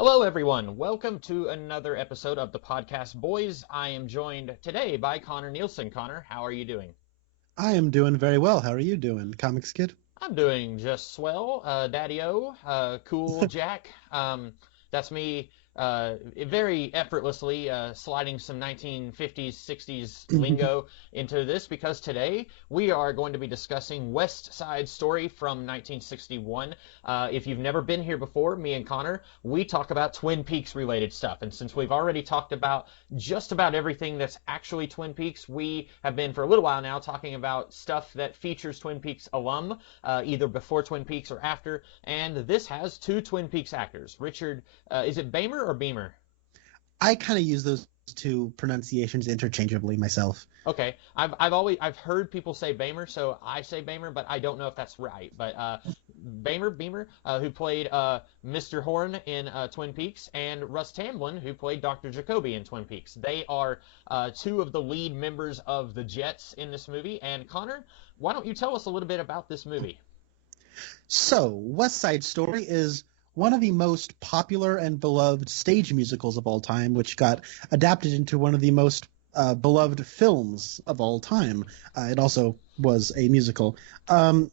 Hello, everyone. Welcome to another episode of the podcast Boys. I am joined today by Connor Nielsen. Connor, how are you doing? I am doing very well. How are you doing, Comics Kid? I'm doing just swell, Daddy-O, cool Jack. That's me very effortlessly sliding some 1950s, 60s lingo into this because today we are going to be discussing West Side Story from 1961. If you've never been here before, me and Connor, we talk about Twin Peaks related stuff. And since we've already talked about just about everything that's actually Twin Peaks, we have been for a little while now talking about stuff that features Twin Peaks alum, either before Twin Peaks or after. And this has two Twin Peaks actors. Richard, is it Bamer or Beamer? I kind of use those two pronunciations interchangeably myself. Okay, I've heard people say Bamer, so I say Bamer, but I don't know if that's right. But Beamer, who played Mr. Horn in Twin Peaks, and Russ Tamblyn, who played Dr. Jacoby in Twin Peaks. They are two of the lead members of the Jets in this movie. And Connor, why don't you tell us a little bit about this movie? So, West Side Story is one of the most popular and beloved stage musicals of all time, which got adapted into one of the most beloved films of all time. It also was a musical.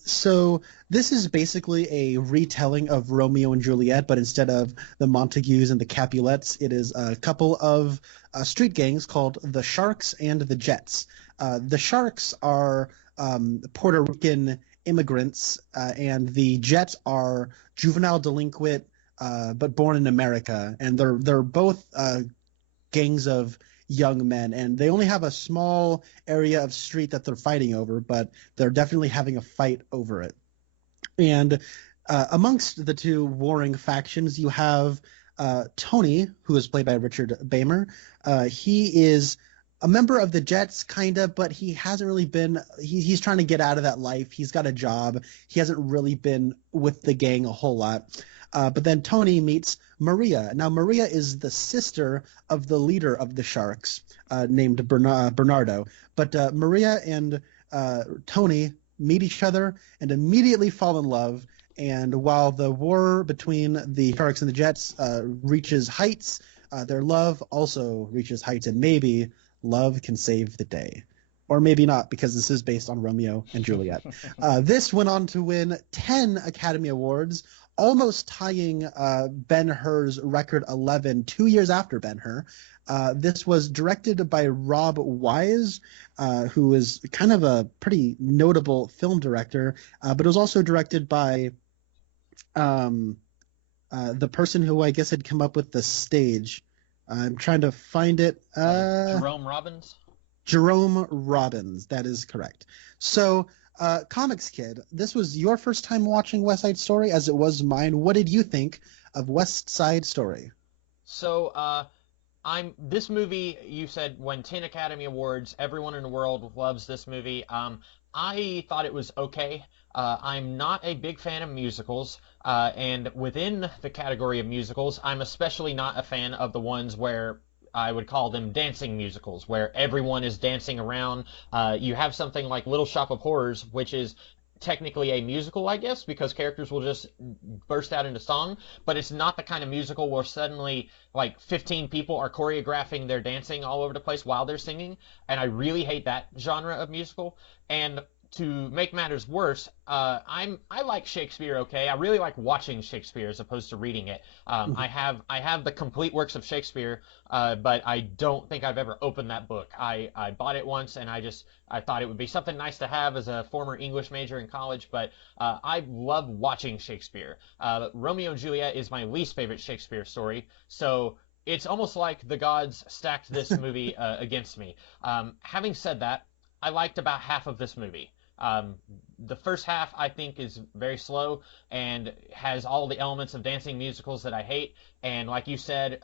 So this is basically a retelling of Romeo and Juliet, but instead of the Montagues and the Capulets, it is a couple of street gangs called the Sharks and the Jets. The Sharks are Puerto Rican immigrants, and the Jets are juvenile delinquent, but born in America, and they're both gangs of young men, and they only have a small area of street that they're fighting over, but they're definitely having a fight over it. And amongst the two warring factions, you have Tony, who is played by Richard Bamer. He is a member of the Jets, kind of, but he hasn't really been he's trying to get out of that life. He's got a job. He hasn't really been with the gang a whole lot. But then Tony meets Maria. Now, Maria is the sister of the leader of the Sharks, named Bernardo. But Maria and Tony meet each other and immediately fall in love. And while the war between the Sharks and the Jets reaches heights, their love also reaches heights, and maybe love can save the day. Or maybe not, because this is based on Romeo and Juliet. This went on to win 10 Academy Awards, almost tying Ben-Hur's record 11 2 years after Ben-Hur. This was directed by Rob Wise, who is kind of a pretty notable film director, but it was also directed by the person who I guess had come up with the stage. I'm trying to find it. Jerome Robbins? Jerome Robbins, that is correct. So, Comics Kid, this was your first time watching West Side Story, as it was mine. What did you think of West Side Story? So, this movie, you said, won 10 Academy Awards. Everyone in the world loves this movie. I thought it was okay. I'm not a big fan of musicals, and within the category of musicals, I'm especially not a fan of the ones where I would call them dancing musicals, where everyone is dancing around. You have something like Little Shop of Horrors, which is technically a musical, I guess, because characters will just burst out into song, but it's not the kind of musical where suddenly like 15 people are choreographing their dancing all over the place while they're singing, and I really hate that genre of musical. And to make matters worse, I like Shakespeare. Okay, I really like watching Shakespeare as opposed to reading it. I have the complete works of Shakespeare, but I don't think I've ever opened that book. I bought it once, and I thought it would be something nice to have as a former English major in college. But I love watching Shakespeare. Romeo and Juliet is my least favorite Shakespeare story, so it's almost like the gods stacked this movie against me. Having said that, I liked about half of this movie. The first half, I think, is very slow and has all the elements of dancing musicals that I hate. And like you said,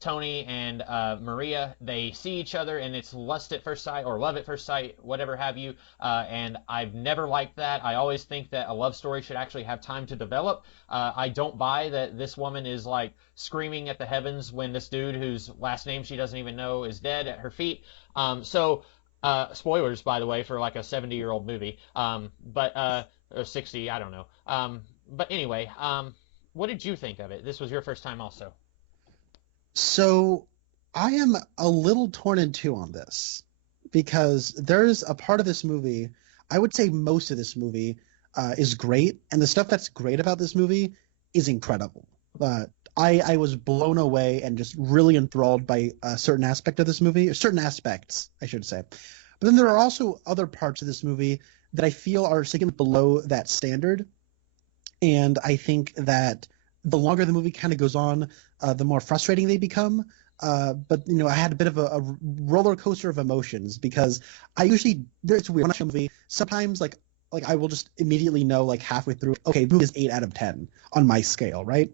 Tony and Maria, they see each other and it's lust at first sight or love at first sight, whatever have you. And I've never liked that. I always think that a love story should actually have time to develop. I don't buy that this woman is like screaming at the heavens when this dude whose last name she doesn't even know is dead at her feet. Spoilers, by the way, for like a 70-year-old movie. Or 60, I don't know. But anyway, what did you think of it? This was your first time also. So I am a little torn in two on this because there's a part of this movie, I would say most of this movie is great, and the stuff that's great about this movie is incredible. Uh, I was blown away and just really enthralled by a certain aspect of this movie, or certain aspects, I should say. But then there are also other parts of this movie that I feel are significantly below that standard, and I think that the longer the movie kind of goes on, the more frustrating they become. But I had a bit of a roller coaster of emotions because I usually it's weird when I watch a movie. Sometimes like I will just immediately know like halfway through, okay, the movie is 8 out of 10 on my scale, right?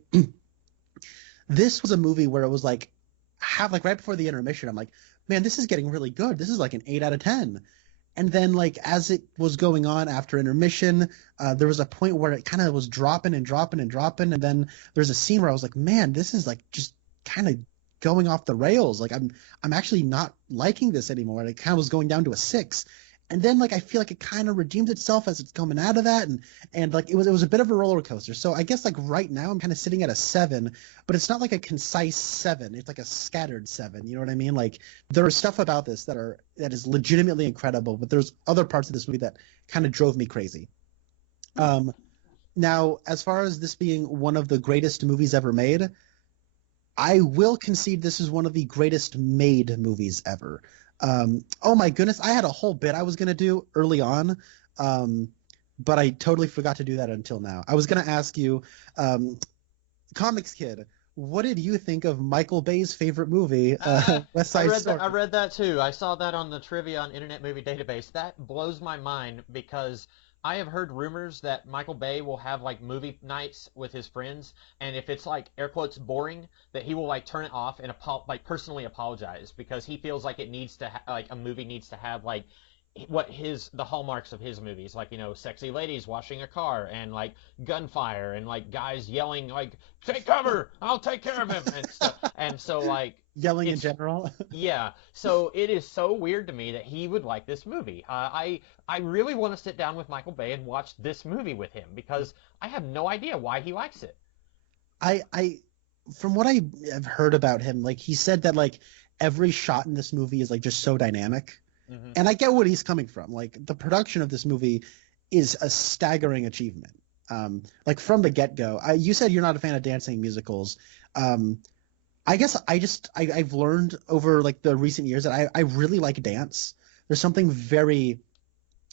This was a movie where it was like right before the intermission, I'm like, man, this is getting really good. This is like an 8 out of 10. And then like as it was going on after intermission, there was a point where it kind of was dropping and dropping and dropping, and then there's a scene where I was like, man, this is like just kind of going off the rails. Like I'm actually not liking this anymore. And it kind of was going down to a 6. And then like I feel like it kind of redeemed itself as it's coming out of that, and like it was a bit of a roller coaster. So I guess like right now I'm kind of sitting at a 7, but it's not like a concise 7. It's like a scattered 7. You know what I mean? Like there are stuff about this that is legitimately incredible, but there's other parts of this movie that kind of drove me crazy. Now, as far as this being one of the greatest movies ever made, I will concede this is one of the greatest made movies ever. Oh my goodness, I had a whole bit I was gonna do early on, but I totally forgot to do that until now. I was gonna ask you, Comics Kid, what did you think of Michael Bay's favorite movie, West Side Story? I read that too. I saw that on the trivia on Internet Movie Database. That blows my mind because I have heard rumors that Michael Bay will have like movie nights with his friends, and if it's like air quotes boring, that he will like turn it off and like personally apologize because he feels like it needs to like a movie needs to have like the hallmarks of his movies, like sexy ladies washing a car and like gunfire and like guys yelling like take cover, I'll take care of him and so like Yelling in it's general. yeah, so it is so weird to me that he would like this movie. I really want to sit down with Michael Bay and watch this movie with him because I have no idea why he likes it. I from what I have heard about him, like he said that like every shot in this movie is like just so dynamic. Hmm. And I get what he's coming from. Like the production of this movie is a staggering achievement. Like from the get-go. You said you're not a fan of dancing musicals. I guess I've learned over like the recent years that I really like dance. There's something very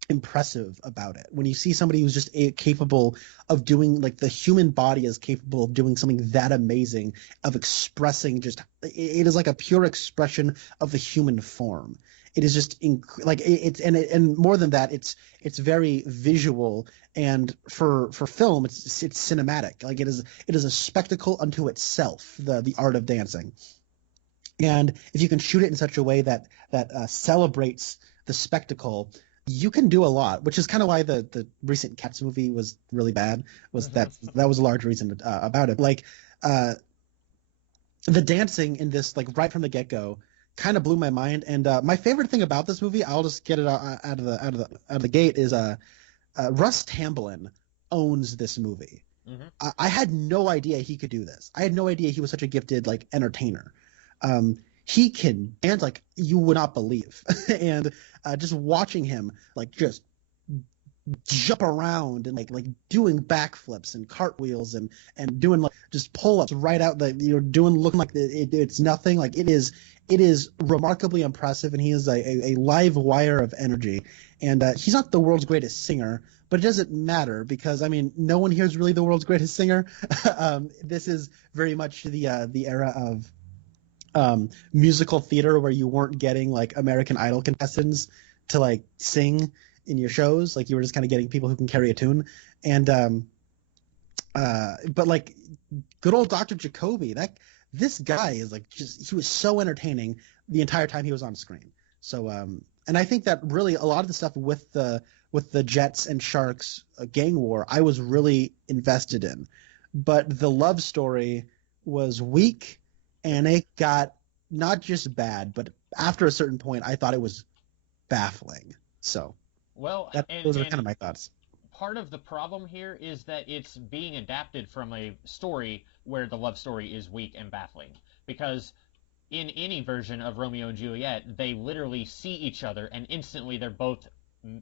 impressive about it when you see somebody who's just capable of doing, like, the human body is capable of doing something that amazing, of expressing just it is like a pure expression of the human form. It is just and more than that, it's very visual, and for film it's cinematic. Like it is a spectacle unto itself, the art of dancing. And if you can shoot it in such a way that celebrates the spectacle, you can do a lot, which is kind of why the recent Cats movie was really bad. Was Hmm. that was a large reason about it. Like the dancing in this, like right from the get go, kind of blew my mind. And my favorite thing about this movie, I'll just get it out of the gate, is Russ Tamblyn owns this movie. Hmm. I had no idea he could do this. I had no idea he was such a gifted like entertainer. He can dance like you would not believe, and just watching him like just jump around and like doing backflips and cartwheels and doing like just pull-ups right out the doing looking like it's nothing. Like it is remarkably impressive, and he is a live wire of energy. And he's not the world's greatest singer, but it doesn't matter because I mean no one here is really the world's greatest singer. This is very much the era of musical theater where you weren't getting like American Idol contestants to like sing in your shows. Like you were just kind of getting people who can carry a tune. And but like good old Dr. Jacoby, this guy is like he was so entertaining the entire time he was on screen. So and I think that really a lot of the stuff with the Jets and Sharks gang war I was really invested in, but the love story was weak, and it got not just bad, but after a certain point I thought it was baffling. So Well, those are kind of my thoughts. part of the problem here is that it's being adapted from a story where the love story is weak and baffling. Because in any version of Romeo and Juliet, they literally see each other and instantly they're both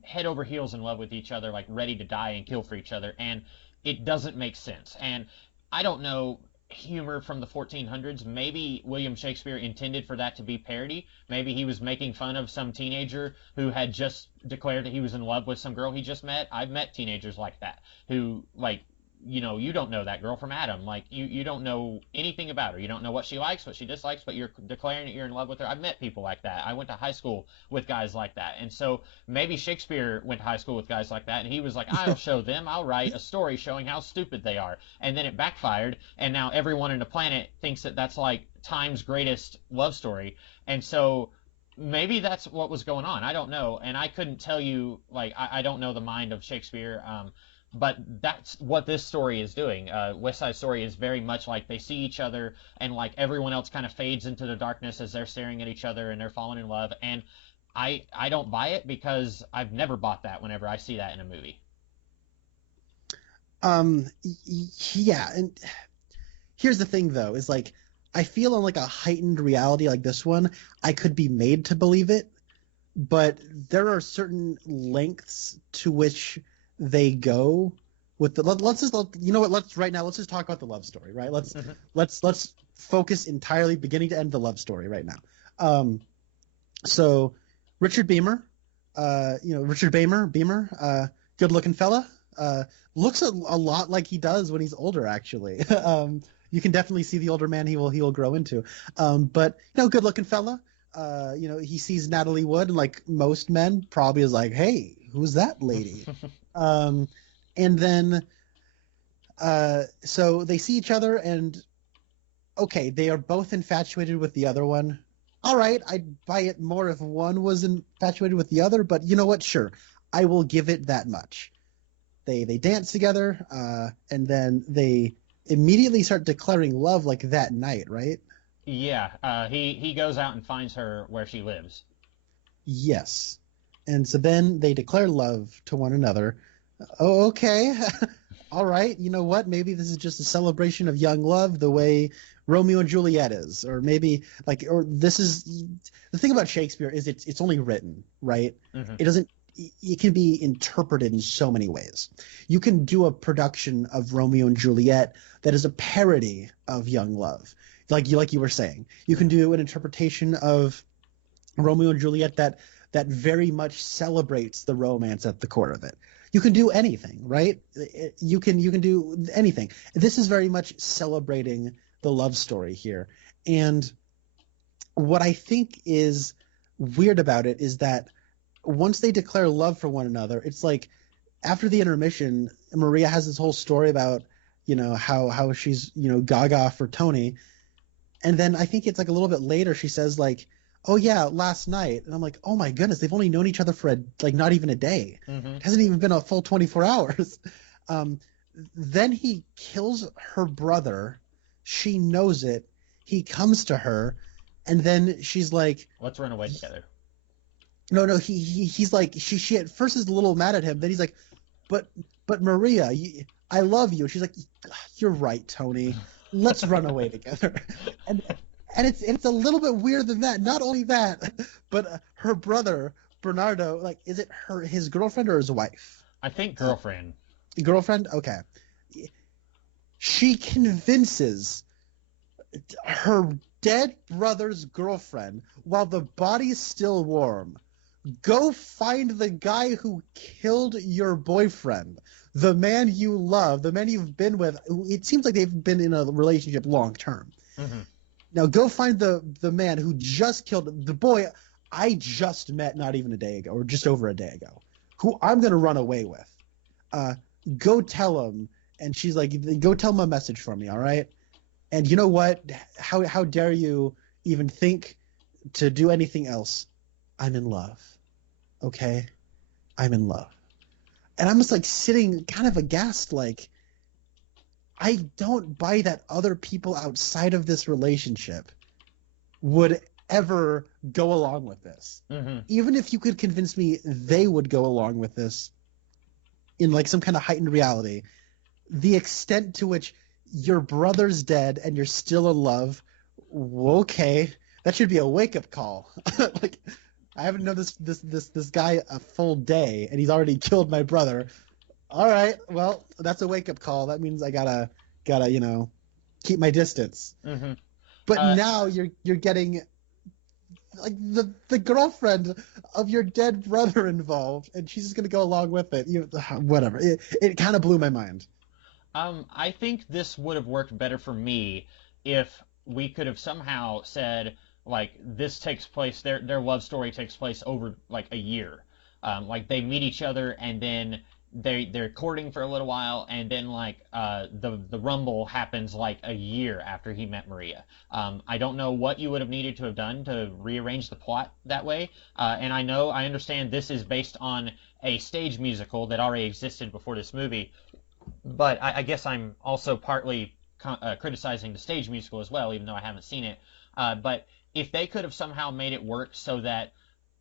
head over heels in love with each other, like ready to die and kill for each other, and it doesn't make sense. And I don't know, humor from the 1400s, maybe William Shakespeare intended for that to be parody. Maybe he was making fun of some teenager who had just declared that he was in love with some girl he just met. I've met teenagers like that who, like, you don't know that girl from Adam. Like, you don't know anything about her. You don't know what she likes, what she dislikes, but you're declaring that you're in love with her. I've met people like that. I went to high school with guys like that. And so maybe Shakespeare went to high school with guys like that, and he was like, I'll show them. I'll write a story showing how stupid they are. And then it backfired, and now everyone on the planet thinks that that's like time's greatest love story. And so maybe that's what was going on. I don't know. And I couldn't tell you, like, I don't know the mind of Shakespeare. But that's what this story is doing. West Side Story is very much like they see each other, and like everyone else kind of fades into the darkness as they're staring at each other and they're falling in love. And I don't buy it because I've never bought that whenever I see that in a movie. Yeah, and here's the thing though, is like I feel on like a heightened reality like this one, I could be made to believe it, but there are certain lengths to which they go with the let's just you know what let's just talk about the love story, right? Let's focus entirely beginning to end the love story right now. So Richard Beamer, good looking fella, looks a lot like he does when he's older actually. You can definitely see the older man he will grow into, but good looking fella. He sees Natalie Wood, and like most men probably is like, hey, who's that lady? And then so they see each other, and okay, they are both infatuated with the other one. All right, I'd buy it more if one was infatuated with the other, but you know what? Sure, I will give it that much. They dance together, and then they immediately start declaring love like that night, right? Yeah, he goes out and finds her where she lives. Yes. And so then they declare love to one another. Oh, okay. All right. You know what? Maybe this is just a celebration of young love the way Romeo and Juliet is. Or maybe this is the thing about Shakespeare is it's only written, right? Mm-hmm. It can be interpreted in so many ways. You can do a production of Romeo and Juliet that is a parody of young love. Like you were saying. You can do an interpretation of Romeo and Juliet that very much celebrates the romance at the core of it. You can do anything, right? You can do anything. This is very much celebrating the love story here. And what I think is weird about it is that once they declare love for one another, it's like after the intermission, Maria has this whole story about, how she's, gaga for Tony. And then I think it's like a little bit later she says like, oh yeah, last night. And I'm like, oh my goodness, they've only known each other for not even a day. Mm-hmm. It hasn't even been a full 24 hours. Then he kills her brother. She knows it. He comes to her, and then she's like, let's run away together. No, he's like, she at first is a little mad at him. Then he's like, but Maria, I love you. She's like, you're right, Tony. Let's run away together. And it's a little bit weirder than that. Not only that, but her brother Bernardo, like, is it his girlfriend or his wife? I think girlfriend. Girlfriend? Okay. She convinces her dead brother's girlfriend while the body's still warm. Go find the guy who killed your boyfriend, the man you love, the man you've been with. It seems like they've been in a relationship long term. Mm-hmm. Now go find the man who just killed the boy I just met not even a day ago, or just over a day ago, who I'm going to run away with. Go tell him. And she's like, go tell him a message for me, all right? And you know what? How dare you even think to do anything else? I'm in love. Okay? I'm in love. And I'm just like sitting kind of aghast, like, I don't buy that other people outside of this relationship would ever go along with this. Mm-hmm. Even if you could convince me they would go along with this, in like some kind of heightened reality, the extent to which your brother's dead and you're still in love, okay, that should be a wake up call. Like, I haven't known this guy a full day and he's already killed my brother. All right, well, that's a wake up call. That means I gotta keep my distance. Mm-hmm. But now you're getting like the girlfriend of your dead brother involved, and she's just gonna go along with it. Whatever. It kind of blew my mind. I think this would have worked better for me if we could have somehow said, like, this takes place, their love story takes place over like a year. Like they meet each other and then they're courting for a little while, and then like the rumble happens like a year after he met Maria. I don't know what you would have needed to have done to rearrange the plot that way. And I understand this is based on a stage musical that already existed before this movie, but I guess I'm also partly criticizing the stage musical as well, even though I haven't seen it. But if they could have somehow made it work so that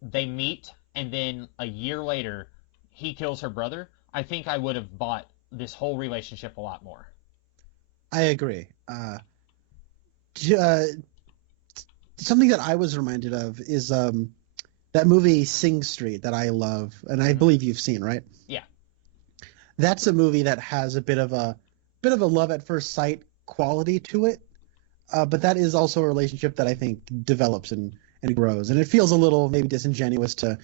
they meet and then a year later he kills her brother, I think I would have bought this whole relationship a lot more. I agree. Something that I was reminded of is that movie Sing Street that I love, and I believe you've seen, right? Yeah. That's a movie that has a bit of a love at first sight quality to it, but that is also a relationship that I think develops and grows, and it feels a little maybe disingenuous to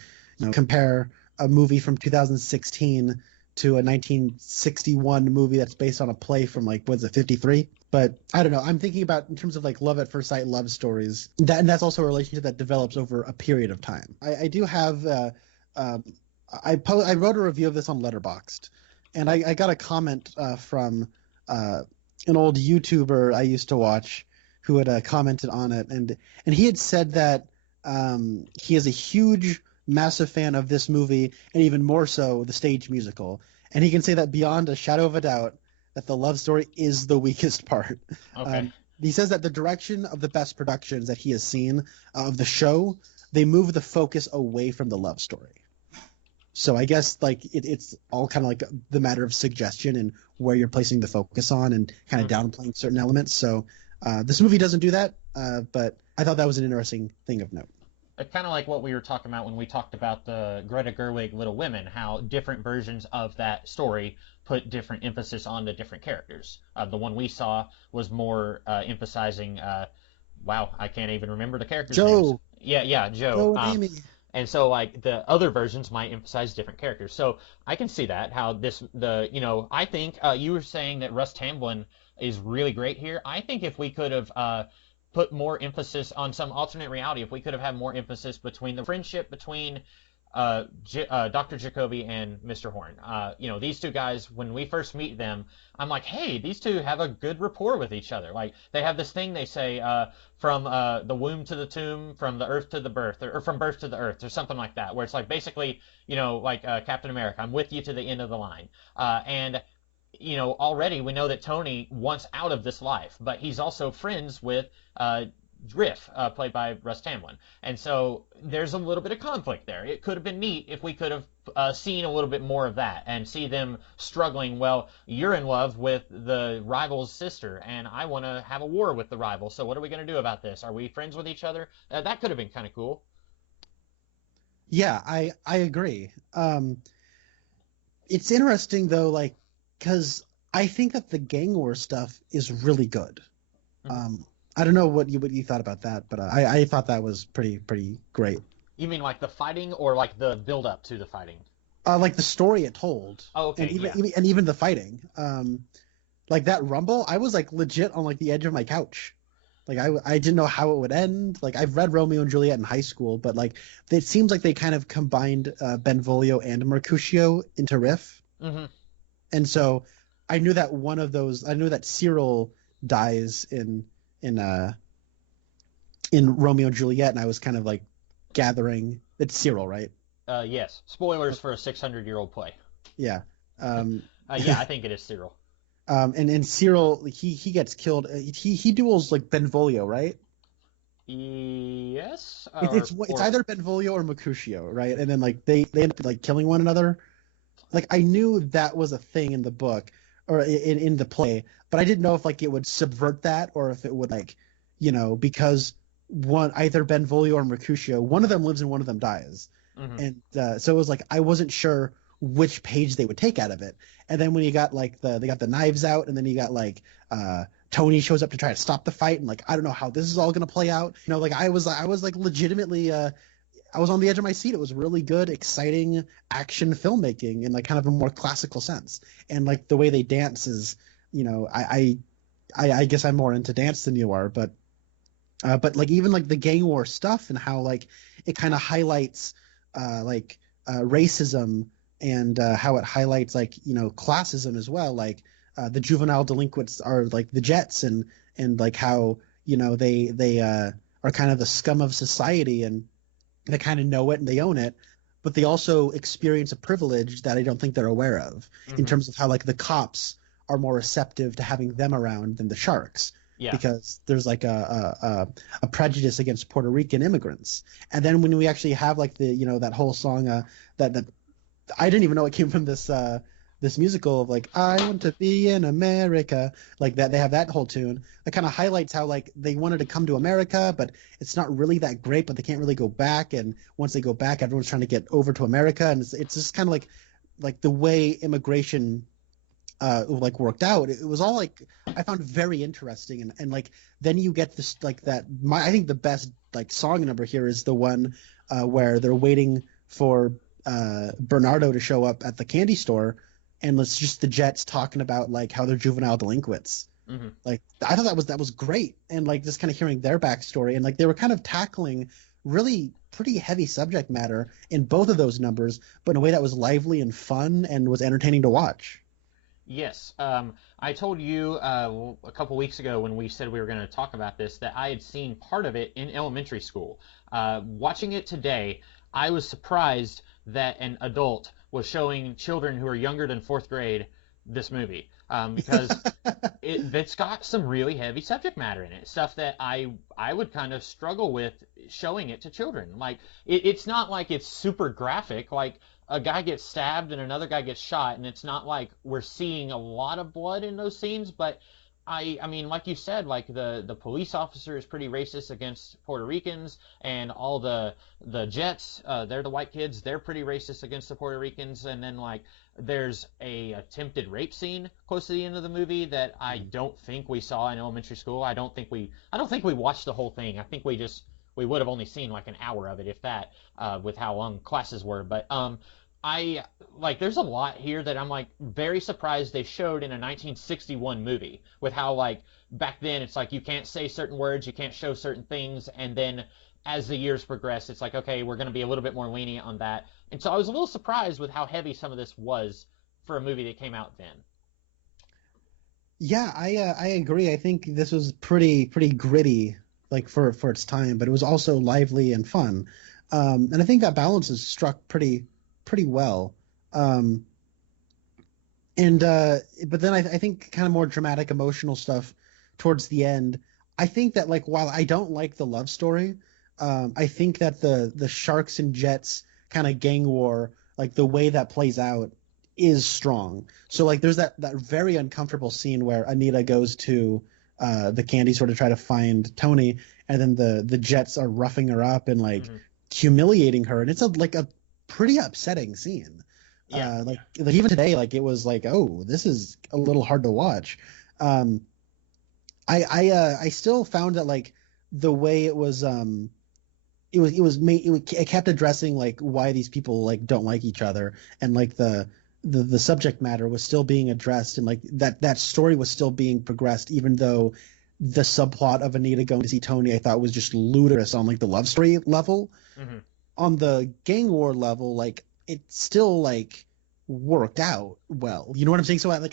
compare a movie from 2016 to a 1961 movie that's based on a play from like, what's it, 53? But I don't know. I'm thinking about in terms of like love at first sight love stories, and that's also a relationship that develops over a period of time. I do have I wrote a review of this on Letterboxd, and I got a comment from an old YouTuber I used to watch who had commented on it, and he had said that he is a huge, massive fan of this movie, and even more so the stage musical. And he can say that beyond a shadow of a doubt that the love story is the weakest part. Okay. He says that the direction of the best productions that he has seen of the show, they move the focus away from the love story. So I guess like it's all kind of like the matter of suggestion and where you're placing the focus on and kind of downplaying certain elements. So this movie doesn't do that, but I thought that was an interesting thing of note. Kind of like what we were talking about when we talked about the Greta Gerwig Little Women, how different versions of that story put different emphasis on the different characters. The one we saw was more emphasizing, wow, I can't even remember the characters' Joe. names. Yeah, Joe. Joe and Amy. And so, like, the other versions might emphasize different characters. So I can see that, how I think you were saying that Russ Tamblyn is really great here. I think if we could have put more emphasis on some alternate reality, if we could have had more emphasis between the friendship between Dr. Jacoby and Mr. Horn. These two guys, when we first meet them, I'm like, hey, these two have a good rapport with each other. Like, they have this thing they say, from the womb to the tomb, from the earth to the birth, or from birth to the earth, or something like that, where it's like basically, like Captain America, I'm with you to the end of the line. And already we know that Tony wants out of this life, but he's also friends with Griff, played by Russ Tamblyn. And so there's a little bit of conflict there. It could have been neat if we could have seen a little bit more of that and see them struggling. Well, you're in love with the rival's sister, and I want to have a war with the rival, so what are we going to do about this? Are we friends with each other? That could have been kind of cool. Yeah, I agree. It's interesting, though, like, because I think that the gang war stuff is really good. I don't know what you thought about that, but I thought that was pretty great. You mean like the fighting, or like the build up to the fighting? Like the story it told. Oh, okay. And even the fighting. Like that rumble, I was like legit on like the edge of my couch. Like I didn't know how it would end. Like I've read Romeo and Juliet in high school, but like it seems like they kind of combined Benvolio and Mercutio into Riff. Mm-hmm. And so I knew that one of those. I knew that Cyril dies in Romeo and Juliet, and I was kind of like gathering it's Cyril, right? Yes. Spoilers for a 600-year-old play. Yeah. Yeah, I think it is Cyril. And Cyril, he gets killed. He duels like Benvolio, right? Yes. It's either Benvolio or Mercutio, right? And then like they end up like killing one another. like I knew that was a thing in the book or in the play, but I didn't know if like it would subvert that or if it would like, because one either Benvolio or Mercutio, one of them lives and one of them dies, Hmm. and so it was like I wasn't sure which page they would take out of it. And then when you got like they got the knives out, and then you got like Tony shows up to try to stop the fight, and like I don't know how this is all gonna play out. Like I was like legitimately I was on the edge of my seat. It was really good, exciting action filmmaking in like kind of a more classical sense. And like the way they dance is, I guess I'm more into dance than you are, but like even like the gang war stuff and how like it kind of highlights racism and how it highlights like classism as well. Like the juvenile delinquents are like the Jets and like how they are kind of the scum of society and they kind of know it and they own it, but they also experience a privilege that I don't think they're aware of in Hmm. terms of how like the cops are more receptive to having them around than the sharks Yeah. because there's like a prejudice against Puerto Rican immigrants. And then when we actually have like the that whole song that I didn't even know it came from this musical of like I want to be in America, like that they have that whole tune that kind of highlights how like they wanted to come to America but it's not really that great, but they can't really go back, and once they go back everyone's trying to get over to America, and it's just kind of like the way immigration like worked out. It was all like I found very interesting, and like then you get this like that I think the best like song number here is the one where they're waiting for Bernardo to show up at the candy store, and it's just the Jets talking about like how they're juvenile delinquents. Hmm. Like I thought that was great, and like just kind of hearing their backstory, and like they were kind of tackling really pretty heavy subject matter in both of those numbers, but in a way that was lively and fun and was entertaining to watch. Yes. I told you a couple weeks ago when we said we were going to talk about this that I had seen part of it in elementary school. Watching it today, I was surprised that an adult was showing children who are younger than fourth grade this movie because it's got some really heavy subject matter in it, stuff that I would kind of struggle with showing it to children. Like it's not like it's super graphic. Like a guy gets stabbed and another guy gets shot, and it's not like we're seeing a lot of blood in those scenes. But I mean, like you said, like the police officer is pretty racist against Puerto Ricans, and all the Jets, they're the white kids, they're pretty racist against the Puerto Ricans, and then like there's a attempted rape scene close to the end of the movie that I don't think we saw in elementary school. I don't think we watched the whole thing. I think we would have only seen like an hour of it, if that, with how long classes were. But I like there's a lot here that I'm like very surprised they showed in a 1961 movie with how like back then it's like you can't say certain words, you can't show certain things, and then as the years progress, it's like okay, we're going to be a little bit more lenient on that. And so I was a little surprised with how heavy some of this was for a movie that came out then. Yeah, I agree. I think this was pretty gritty, like for its time, but it was also lively and fun. And I think that balance is struck pretty well. Um, and but then I think kind of more dramatic, emotional stuff towards the end. I think that like while I don't like the love story, I think that the Sharks and Jets kind of gang war, like the way that plays out, is strong. So like there's that very uncomfortable scene where Anita goes to the candy store to try to find Tony, and then the Jets are roughing her up and like Hmm. humiliating her, and it's a pretty upsetting scene. Yeah. Like even today, like it was like, oh, this is a little hard to watch. Um, I still found that like the way it kept addressing like why these people like don't like each other, and like the subject matter was still being addressed, and like that story was still being progressed, even though the subplot of Anita going to see Tony I thought was just ludicrous on like the love story level. Hmm. On the gang war level, like it still like worked out well. You know what I'm saying? So I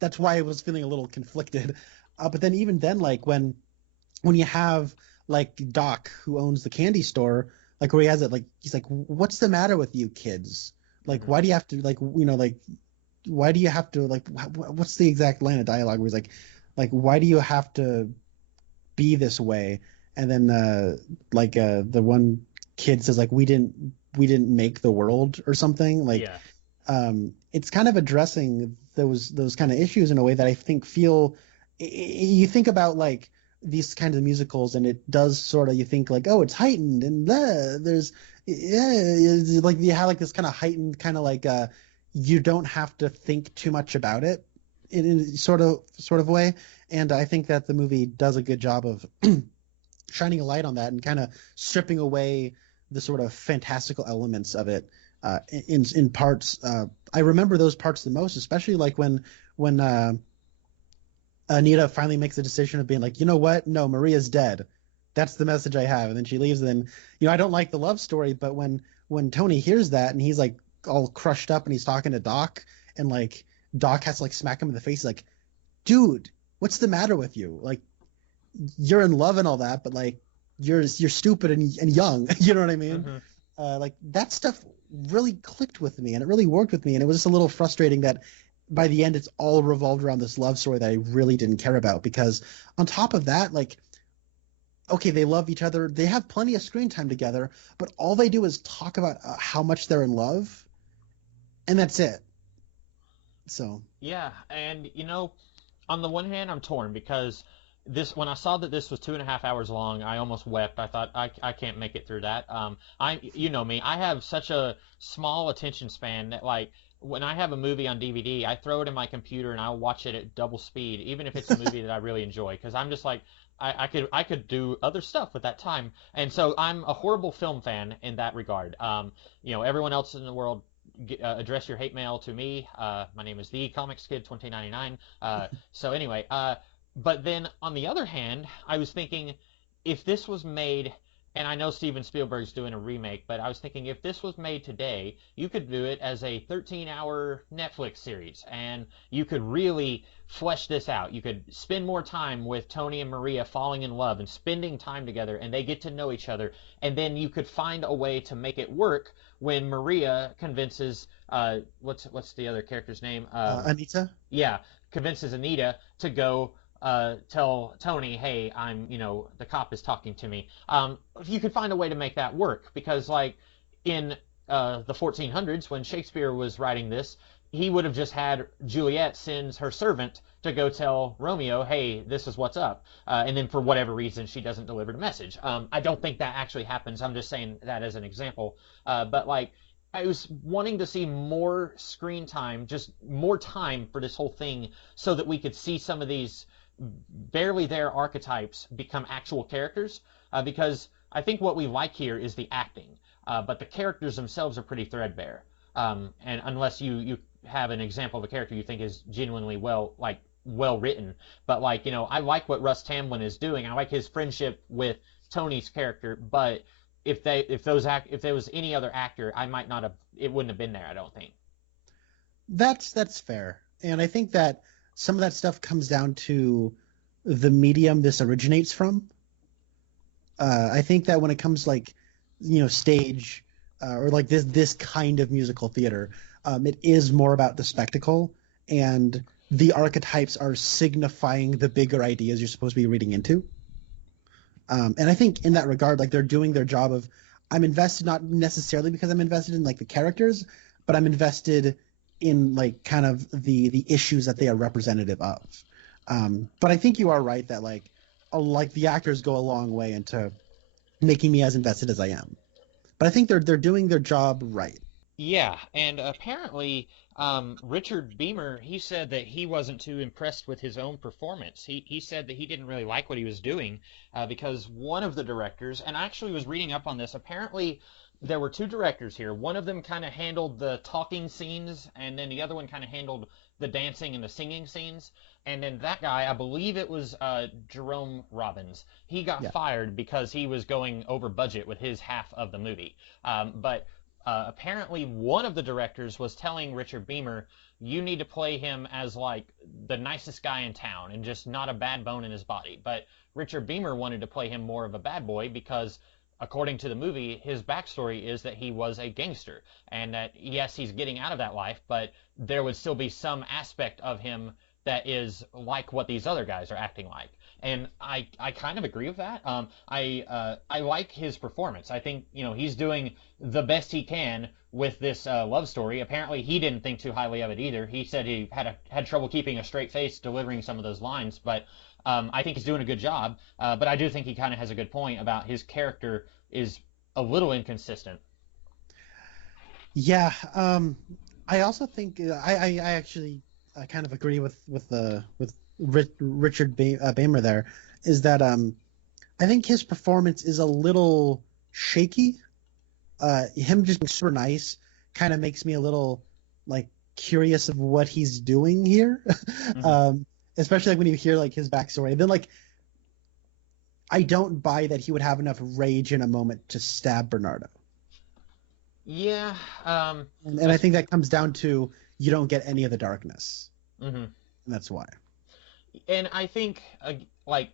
that's why I was feeling a little conflicted. But then even then, like when you have like Doc who owns the candy store, like where he has it, like he's like, "What's the matter with you kids? Like, Hmm. why do you have to like why do you have to like what's the exact line of dialogue where he's like why do you have to be this way?" And then the one kid says like we didn't make the world or something like Yeah. it's kind of addressing those kind of issues in a way that I think feel you think about like these kinds of musicals and it does sort of you think like oh it's heightened and blah, there's yeah it's like you have like this kind of heightened kind of like you don't have to think too much about it in a sort of way, and I think that the movie does a good job of shining a light on that and kind of stripping away the sort of fantastical elements of it in parts. I remember those parts the most, especially like when Anita finally makes the decision of being like, you know what? No, Maria's dead. That's the message I have. And then she leaves. And then, I don't like the love story, but when Tony hears that and he's like all crushed up and he's talking to Doc and like Doc has to like smack him in the face, like, dude, what's the matter with you? Like, you're in love and all that, but like you're stupid and young. You know what I mean? Mm-hmm. Like that stuff really clicked with me and it really worked with me. And it was just a little frustrating that by the end, it's all revolved around this love story that I really didn't care about, because on top of that, like, okay, they love each other. They have plenty of screen time together, but all they do is talk about how much they're in love. And that's it. So. Yeah. And, on the one hand, I'm torn because when I saw that this was 2.5 hours long, I almost wept. I thought I can't make it through that. You know me, I have such a small attention span that like when I have a movie on DVD, I throw it in my computer and I'll watch it at double speed, even if it's a movie that I really enjoy, because I'm just like I could do other stuff with that time, and so I'm a horrible film fan in that regard. Everyone else in the world. Address your hate mail to me. My name is the Comics Kid 2099. So anyway, but then on the other hand, I was thinking if this was made, and I know Steven Spielberg's doing a remake, but I was thinking if this was made today, you could do it as a 13-hour Netflix series, and you could really flesh this out. You could spend more time with Tony and Maria falling in love and spending time together, and they get to know each other, and then you could find a way to make it work when Maria convinces what's the other character's name? Anita? Yeah, convinces Anita to go tell Tony, hey, the cop is talking to me. You could find a way to make that work, because like in the 1400s when Shakespeare was writing this, he would have just had Juliet sends her servant to go tell Romeo, hey, this is what's up. And then for whatever reason, she doesn't deliver the message. I don't think that actually happens. I'm just saying that as an example. But like, I was wanting to see more screen time, just more time for this whole thing, so that we could see some of these barely there archetypes become actual characters. Because I think what we like here is the acting. But the characters themselves are pretty threadbare. And unless you have an example of a character you think is genuinely well written, but like I like what Russ Tamblyn is doing. I like his friendship with Tony's character, but if there was any other actor, it wouldn't have been there. I don't think. That's fair, and I think that some of that stuff comes down to the medium this originates from. I think that when it comes like stage or like this kind of musical theater, it is more about the spectacle, and the archetypes are signifying the bigger ideas you're supposed to be reading into. And I think in that regard, like they're doing their job of, I'm invested not necessarily because I'm invested in like the characters, but I'm invested in like kind of the issues that they are representative of. But I think you are right that like the actors go a long way into making me as invested as I am. But I think they're doing their job right. Yeah, and apparently Richard Beamer, he said that he wasn't too impressed with his own performance. He said that he didn't really like what he was doing because one of the directors, and I actually was reading up on this, apparently there were two directors here. One of them kind of handled the talking scenes, and then the other one kind of handled the dancing and the singing scenes. And then that guy, I believe it was Jerome Robbins, he got fired because he was going over budget with his half of the movie. But apparently one of the directors was telling Richard Beamer, you need to play him as like the nicest guy in town and just not a bad bone in his body. But Richard Beamer wanted to play him more of a bad boy because according to the movie, his backstory is that he was a gangster and that yes, he's getting out of that life, but there would still be some aspect of him that is like what these other guys are acting like. and I kind of agree with that. I like his performance. I think he's doing the best he can with this love story. Apparently, he didn't think too highly of it either. He said he had trouble keeping a straight face delivering some of those lines, but I think he's doing a good job. But I do think he kind of has a good point about his character is a little inconsistent. Yeah, I also think I actually kind of agree with Richard Bamer there. Is that I think his performance is a little shaky. Him just being super nice kind of makes me a little like curious of what he's doing here. Hmm. Especially like when you hear like his backstory. And then like I don't buy that he would have enough rage in a moment to stab Bernardo. Yeah. And I think that comes down to you don't get any of the darkness. Mhm. And that's why. And I think like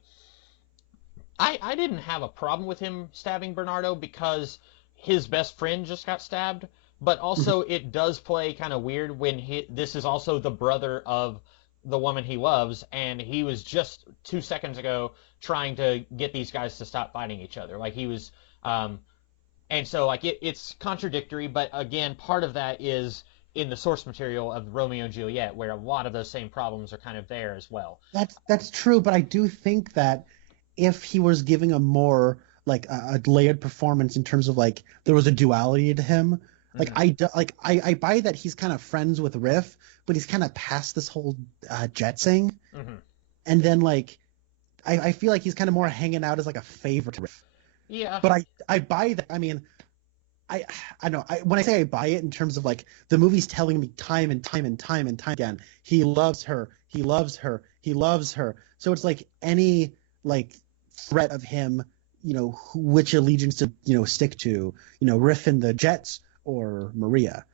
I didn't have a problem with him stabbing Bernardo because his best friend just got stabbed, but also it does play kind of weird when this is also the brother of the woman he loves, and he was just 2 seconds ago trying to get these guys to stop fighting each other. Like he was, and so like it's contradictory, but again, part of that is in the source material of Romeo and Juliet, where a lot of those same problems are kind of there as well. That's true, but I do think that if he was giving a more like a layered performance in terms of like there was a duality to him, like Hmm. I buy that he's kind of friends with Riff, but he's kind of past this whole jet thing, Hmm. and then like I feel like he's kind of more hanging out as like a favor to Riff. Yeah. But I buy that. I mean, I I know when I say I buy it in terms of like the movie's telling me time and time and time and time again, he loves her, he loves her, he loves her. So it's like any like threat of him, which allegiance to stick to, Riff and the Jets or Maria.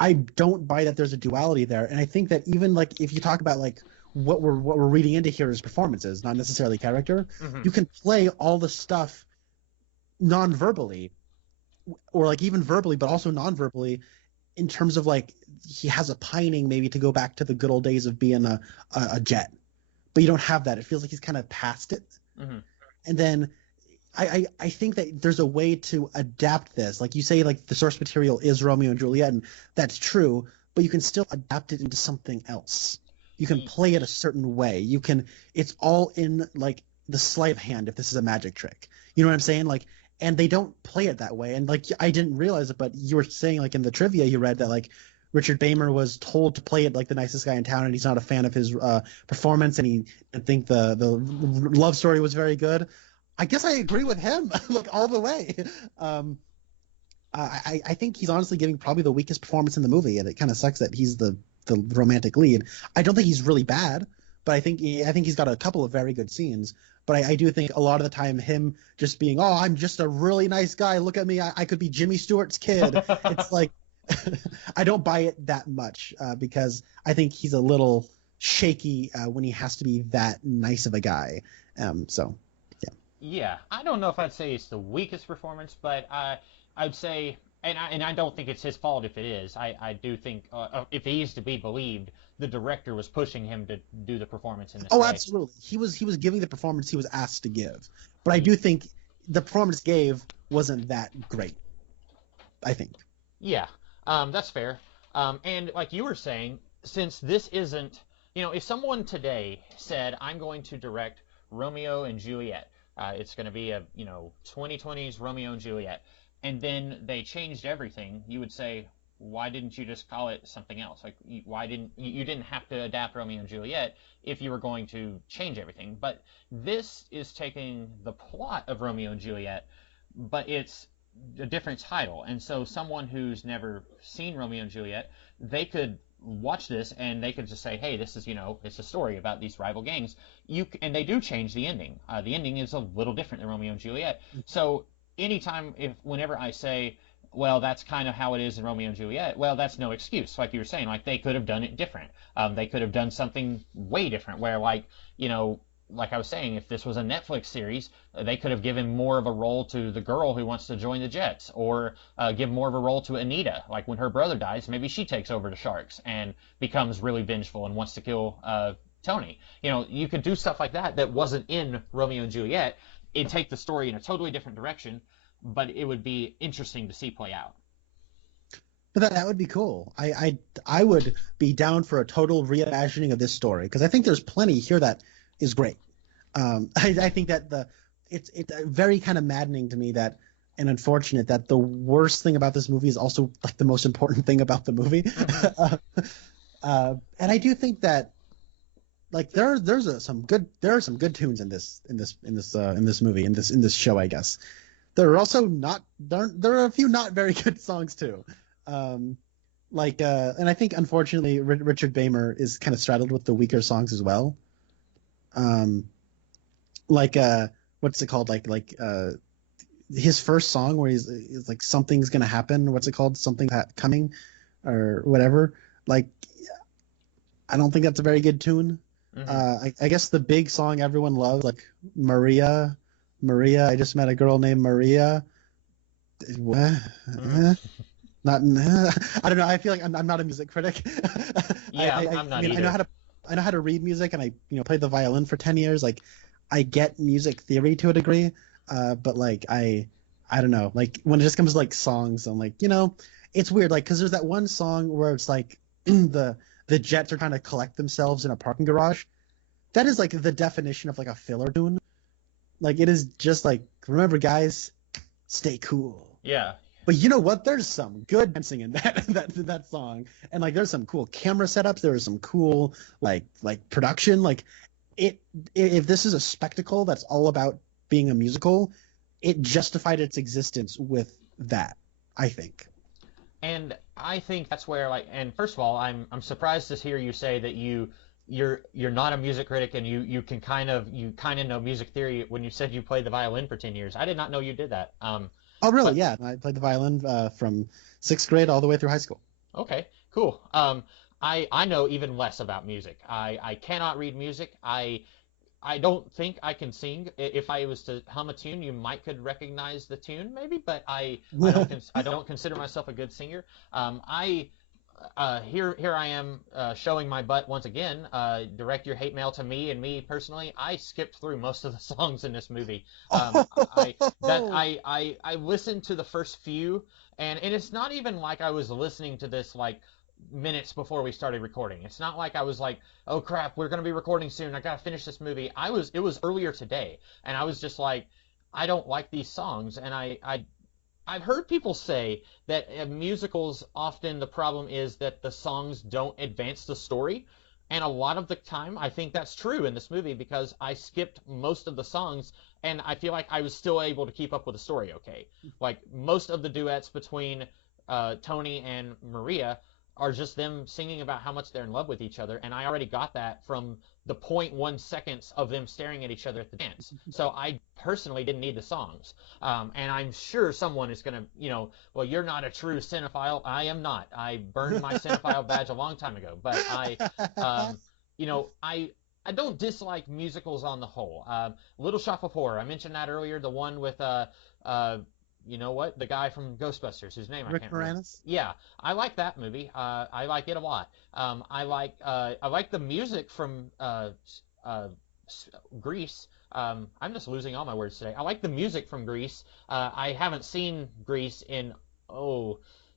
I don't buy that there's a duality there, and I think that even like if you talk about like what we're reading into here is performances, not necessarily character, Hmm. you can play all the stuff non-verbally or like even verbally, but also non-verbally in terms of like he has a pining maybe to go back to the good old days of being a jet, but you don't have that. It feels like he's kind of past it. Hmm. And then I think that there's a way to adapt this. Like you say, like the source material is Romeo and Juliet, and that's true, but you can still adapt it into something else. You can play it a certain way. It's all in like the sleight of hand if this is a magic trick. You know what I'm saying? Like, and they don't play it that way. And like I didn't realize it, but you were saying like in the trivia you read that like Richard Bamer was told to play it like the nicest guy in town, and he's not a fan of his performance, and he didn't think the love story was very good. I guess I agree with him, like all the way. Um, I think he's honestly giving probably the weakest performance in the movie, and it kind of sucks that he's the romantic lead. I don't think he's really bad, but I think he's got a couple of very good scenes. But I do think a lot of the time him just being, oh, I'm just a really nice guy. Look at me, I could be Jimmy Stewart's kid. It's like I don't buy it that much because I think he's a little shaky when he has to be that nice of a guy. So yeah. Yeah, I don't know if I'd say it's the weakest performance, but I'd say, and I don't think it's his fault if it is. I do think if he is to be believed, the director was pushing him to do the performance in this Oh, way. absolutely. He was giving the performance he was asked to give, but I do think the performance he gave wasn't that great. I think. Yeah, that's fair. And like you were saying, since this isn't, if someone today said, I'm going to direct Romeo and Juliet, it's going to be a, 2020s Romeo and Juliet, and then they changed everything, you would say, why didn't you just call it something else? Like, why didn't you didn't have to adapt Romeo and Juliet if you were going to change everything? But this is taking the plot of Romeo and Juliet, but it's a different title. And so someone who's never seen Romeo and Juliet, they could watch this and they could just say, "Hey, this is it's a story about these rival gangs." And they do change the ending. The ending is a little different than Romeo and Juliet. So anytime, whenever I say, "Well, that's kind of how it is in Romeo and Juliet," well, that's no excuse. Like you were saying, like they could have done it different. They could have done something way different, where you know like I was saying, if this was a Netflix series, they could have given more of a role to the girl who wants to join the Jets, or give more of a role to Anita. Like when her brother dies, maybe she takes over the Sharks and becomes really vengeful and wants to kill Tony. You could do stuff like that wasn't in Romeo and Juliet. It'd take the story in a totally different direction, but it would be interesting to see play out. But that would be cool. I would be down for a total reimagining of this story because I think there's plenty here that is great. I think that it's very kind of maddening to me that and unfortunate that the worst thing about this movie is also like the most important thing about the movie. And I do think that like there are some good tunes in this movie in this show, I guess. There are also there are a few not very good songs too. And I think unfortunately Richard Beymer is kind of straddled with the weaker songs as well. What's it called? His first song where he's like something's gonna happen. What's it called? Something coming, or whatever. Like, I don't think that's a very good tune. Mm-hmm. I guess the big song everyone loves, like Maria. I just met a girl named Maria. What? Mm-hmm. Not. I don't know. I feel like I'm not a music critic. Yeah, I'm not either. I know how to read music, and I played the violin for 10 years. Like, I get music theory to a degree, but like I don't know. Like when it just comes to like songs, I'm like, it's weird. Like because there's that one song where it's like the Jets are trying to collect themselves in a parking garage. That is like the definition of like a filler tune. Like it is just like, remember guys, stay cool. Yeah. But you know what? There's some good dancing in that song, and like there's some cool camera setups. There is some cool like production. Like if this is a spectacle that's all about being a musical, it justified its existence with that, I think. And I think that's where and first of all, I'm surprised to hear you say that you're not a music critic and you kind of know music theory when you said you played the violin for 10 years. I did not know you did that. Oh, really? But, yeah. I played the violin from 6th grade all the way through high school. Okay, cool. I know even less about music. I cannot read music. I don't think I can sing. If I was to hum a tune, you could recognize the tune, maybe, but I don't consider myself a good singer. Here I am showing my butt once again. Direct your hate mail to me and me personally. I skipped through most of the songs in this movie. I listened to the first few, and it's not even like I was listening to this like minutes before we started recording. It's not like I was like, oh crap, we're gonna be recording soon, I gotta finish this movie. It was earlier today, and I was just like, I don't like these songs. And I've heard people say that musicals, often the problem is that the songs don't advance the story. And a lot of the time, I think that's true in this movie because I skipped most of the songs and I feel like I was still able to keep up with the story okay. Like most of the duets between Tony and Maria are just them singing about how much they're in love with each other, and I already got that from the 0.1 seconds of them staring at each other at the dance. So I personally didn't need the songs. And I'm sure someone is going to, well, you're not a true cinephile. I am not. I burned my cinephile badge a long time ago. But I don't dislike musicals on the whole. Little Shop of Horror, I mentioned that earlier, the one with you know what? The guy from Ghostbusters, whose name I can't remember. Yeah, I like that movie. I like it a lot. I like the music from Grease. I'm just losing all my words today. I like the music from Grease. I haven't seen Grease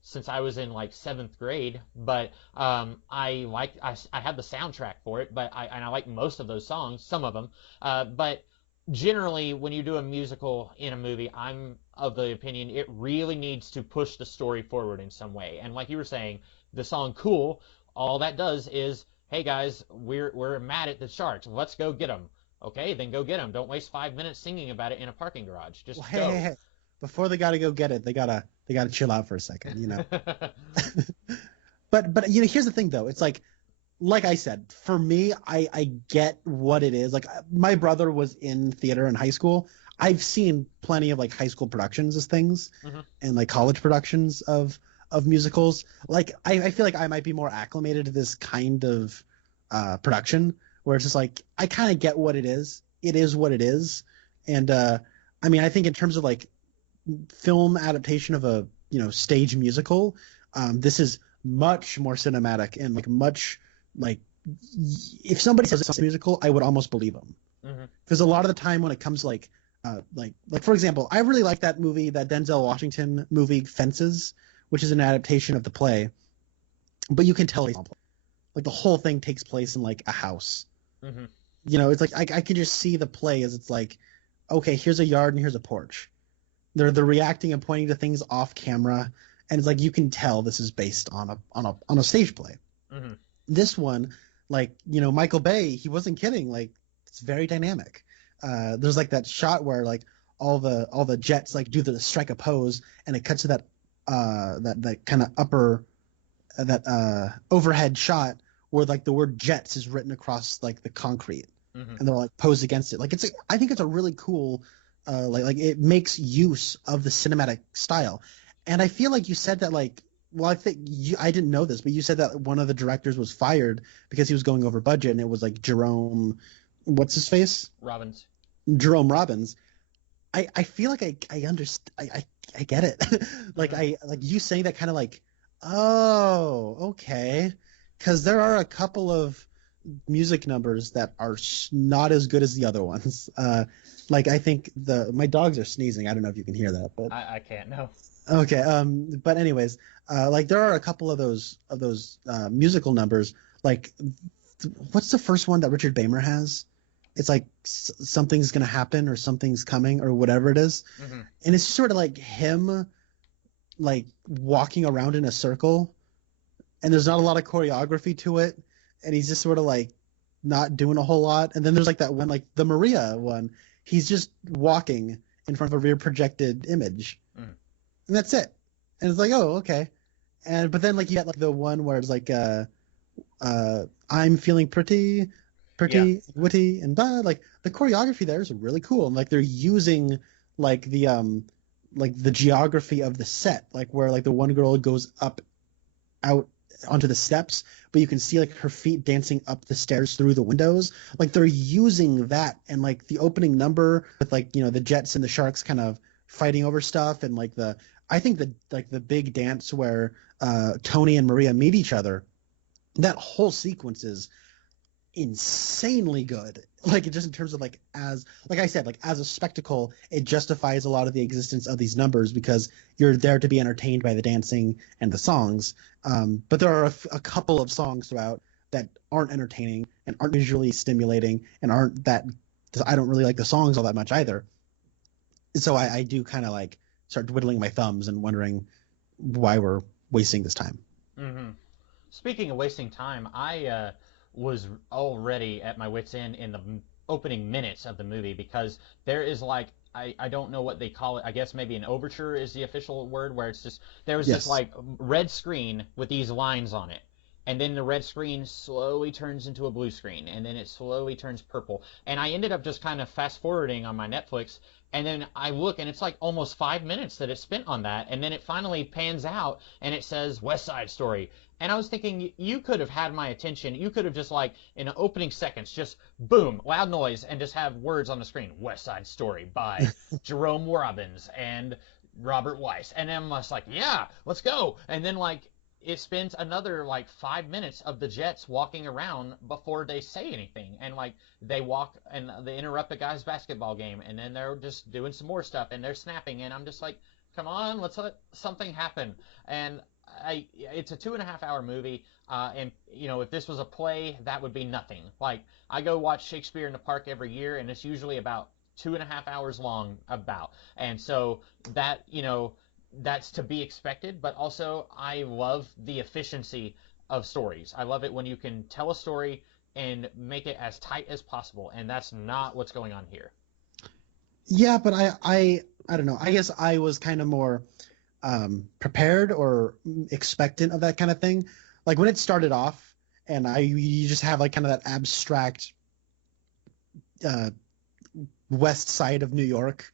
since I was in like 7th grade, but I had the soundtrack for it, but I like most of those songs, some of them, but generally, when you do a musical in a movie, I'm of the opinion it really needs to push the story forward in some way. And like you were saying, the song "Cool," all that does is, hey guys, we're mad at the sharks. Let's go get them. Okay, then go get them. Don't waste 5 minutes singing about it in a parking garage. Just go. Hey. Before they gotta go get it, they gotta chill out for a second, But here's the thing though. It's like I said, for me, I get what it is. Like my brother was in theater in high school. I've seen plenty of like high school productions of things and like college productions of musicals. Like I feel like I might be more acclimated to this kind of production where it's just like I kind of get what it is. It is what it is. And I mean, I think in terms of like film adaptation of a stage musical, this is much more cinematic and like much like if somebody says it's a musical, I would almost believe them. Mm-hmm. Because a lot of the time when it comes like for example, I really like that movie, that Denzel Washington movie Fences, which is an adaptation of the play, but you can tell like the whole thing takes place in like a house. Mm-hmm. You know, it's like I can just see the play as it's like, okay, here's a yard and here's a porch. They're reacting and pointing to things off camera, and it's like you can tell this is based on a stage play. Mm-hmm. This one, like, you know, Michael Bay, he wasn't kidding. Like, it's very dynamic. There's like that shot where like all the jets like do the strike a pose, and it cuts to that kind of overhead shot where like the word jets is written across like the concrete, Mm-hmm. and they're like posed against it. Like I think it's a really cool, like it makes use of the cinematic style. And I feel like you said that like, well, I didn't know this, but you said that one of the directors was fired because he was going over budget, and it was like Jerome, what's his face? Jerome Robbins. I feel like I understand. I get it. Like Mm-hmm. like you saying that kind of like, oh, okay, because there are a couple of music numbers that are not as good as the other ones. Like I think my dogs are sneezing. I don't know if you can hear that, but I can't, no. okay. But anyways, like there are a couple of those musical numbers. Like, what's the first one that Richard Beymer has? It's like something's gonna happen or something's coming or whatever it is, Mm-hmm. and it's sort of like him, like walking around in a circle, and there's not a lot of choreography to it, and he's just sort of like not doing a whole lot. And then there's like that one, like the Maria one, he's just walking in front of a rear projected image, Mm-hmm. and that's it. And it's like, oh, okay. But then like you got like the one where it's like I'm feeling pretty Yeah. witty and blah. Like the choreography there is really cool, and like they're using like the geography of the set, like where like the one girl goes up out onto the steps, but you can see like her feet dancing up the stairs through the windows. Like they're using that, and like the opening number with like, you know, the Jets and the Sharks kind of fighting over stuff, and like I think the big dance where Tony and Maria meet each other, that whole sequence is insanely good. Like it just in terms of like, as like I said, like as a spectacle, it justifies a lot of the existence of these numbers because you're there to be entertained by the dancing and the songs. But there are a couple of songs throughout that aren't entertaining and aren't visually stimulating and aren't that. I don't really like the songs all that much either. So I do kind of like start twiddling my thumbs and wondering why we're wasting this time. Mm-hmm. Speaking of wasting time, I was already at my wit's end in the opening minutes of the movie because there is like I don't know what they call it. I guess maybe an overture is the official word, where it's just there was this Yes. like red screen with these lines on it. And then the red screen slowly turns into a blue screen, and then it slowly turns purple. And I ended up just kind of fast forwarding on my Netflix, and then I look, and it's like almost 5 minutes that it spent on that, and then it finally pans out, and it says West Side Story. And I was thinking, you could have had my attention. You could have just like in the opening seconds, just boom, loud noise, and just have words on the screen. West Side Story by Jerome Robbins and Robert Weiss. And then I'm just like, yeah, let's go. And then like it spends another like 5 minutes of the Jets walking around before they say anything, and like they walk and they interrupt the guy's basketball game, and then they're just doing some more stuff, and they're snapping, and I'm just like, come on, let's let something happen. And it's a 2.5 hour movie, and you know, if this was a play, that would be nothing. Like I go watch Shakespeare in the Park every year, and it's usually about 2.5 hours long, and so that, you know, that's to be expected, but also I love the efficiency of stories. I love it when you can tell a story and make it as tight as possible, and that's not what's going on here. Yeah, but I don't know. I guess I was kind of more prepared or expectant of that kind of thing. Like when it started off, and you just have like kind of that abstract uh, west side of New York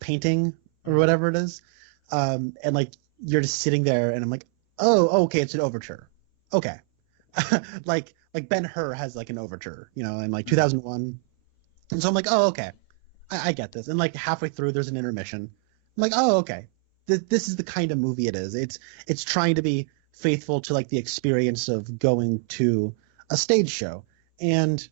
painting or Mm-hmm. whatever it is, and like you're just sitting there, and I'm like, oh, okay, it's an overture. Okay, like Ben-Hur has like an overture, you know, in like Mm-hmm. 2001, and so I'm like, oh, okay, I get this. And like halfway through, there's an intermission. I'm like, oh, okay, this is the kind of movie it is. It's trying to be faithful to like the experience of going to a stage show. And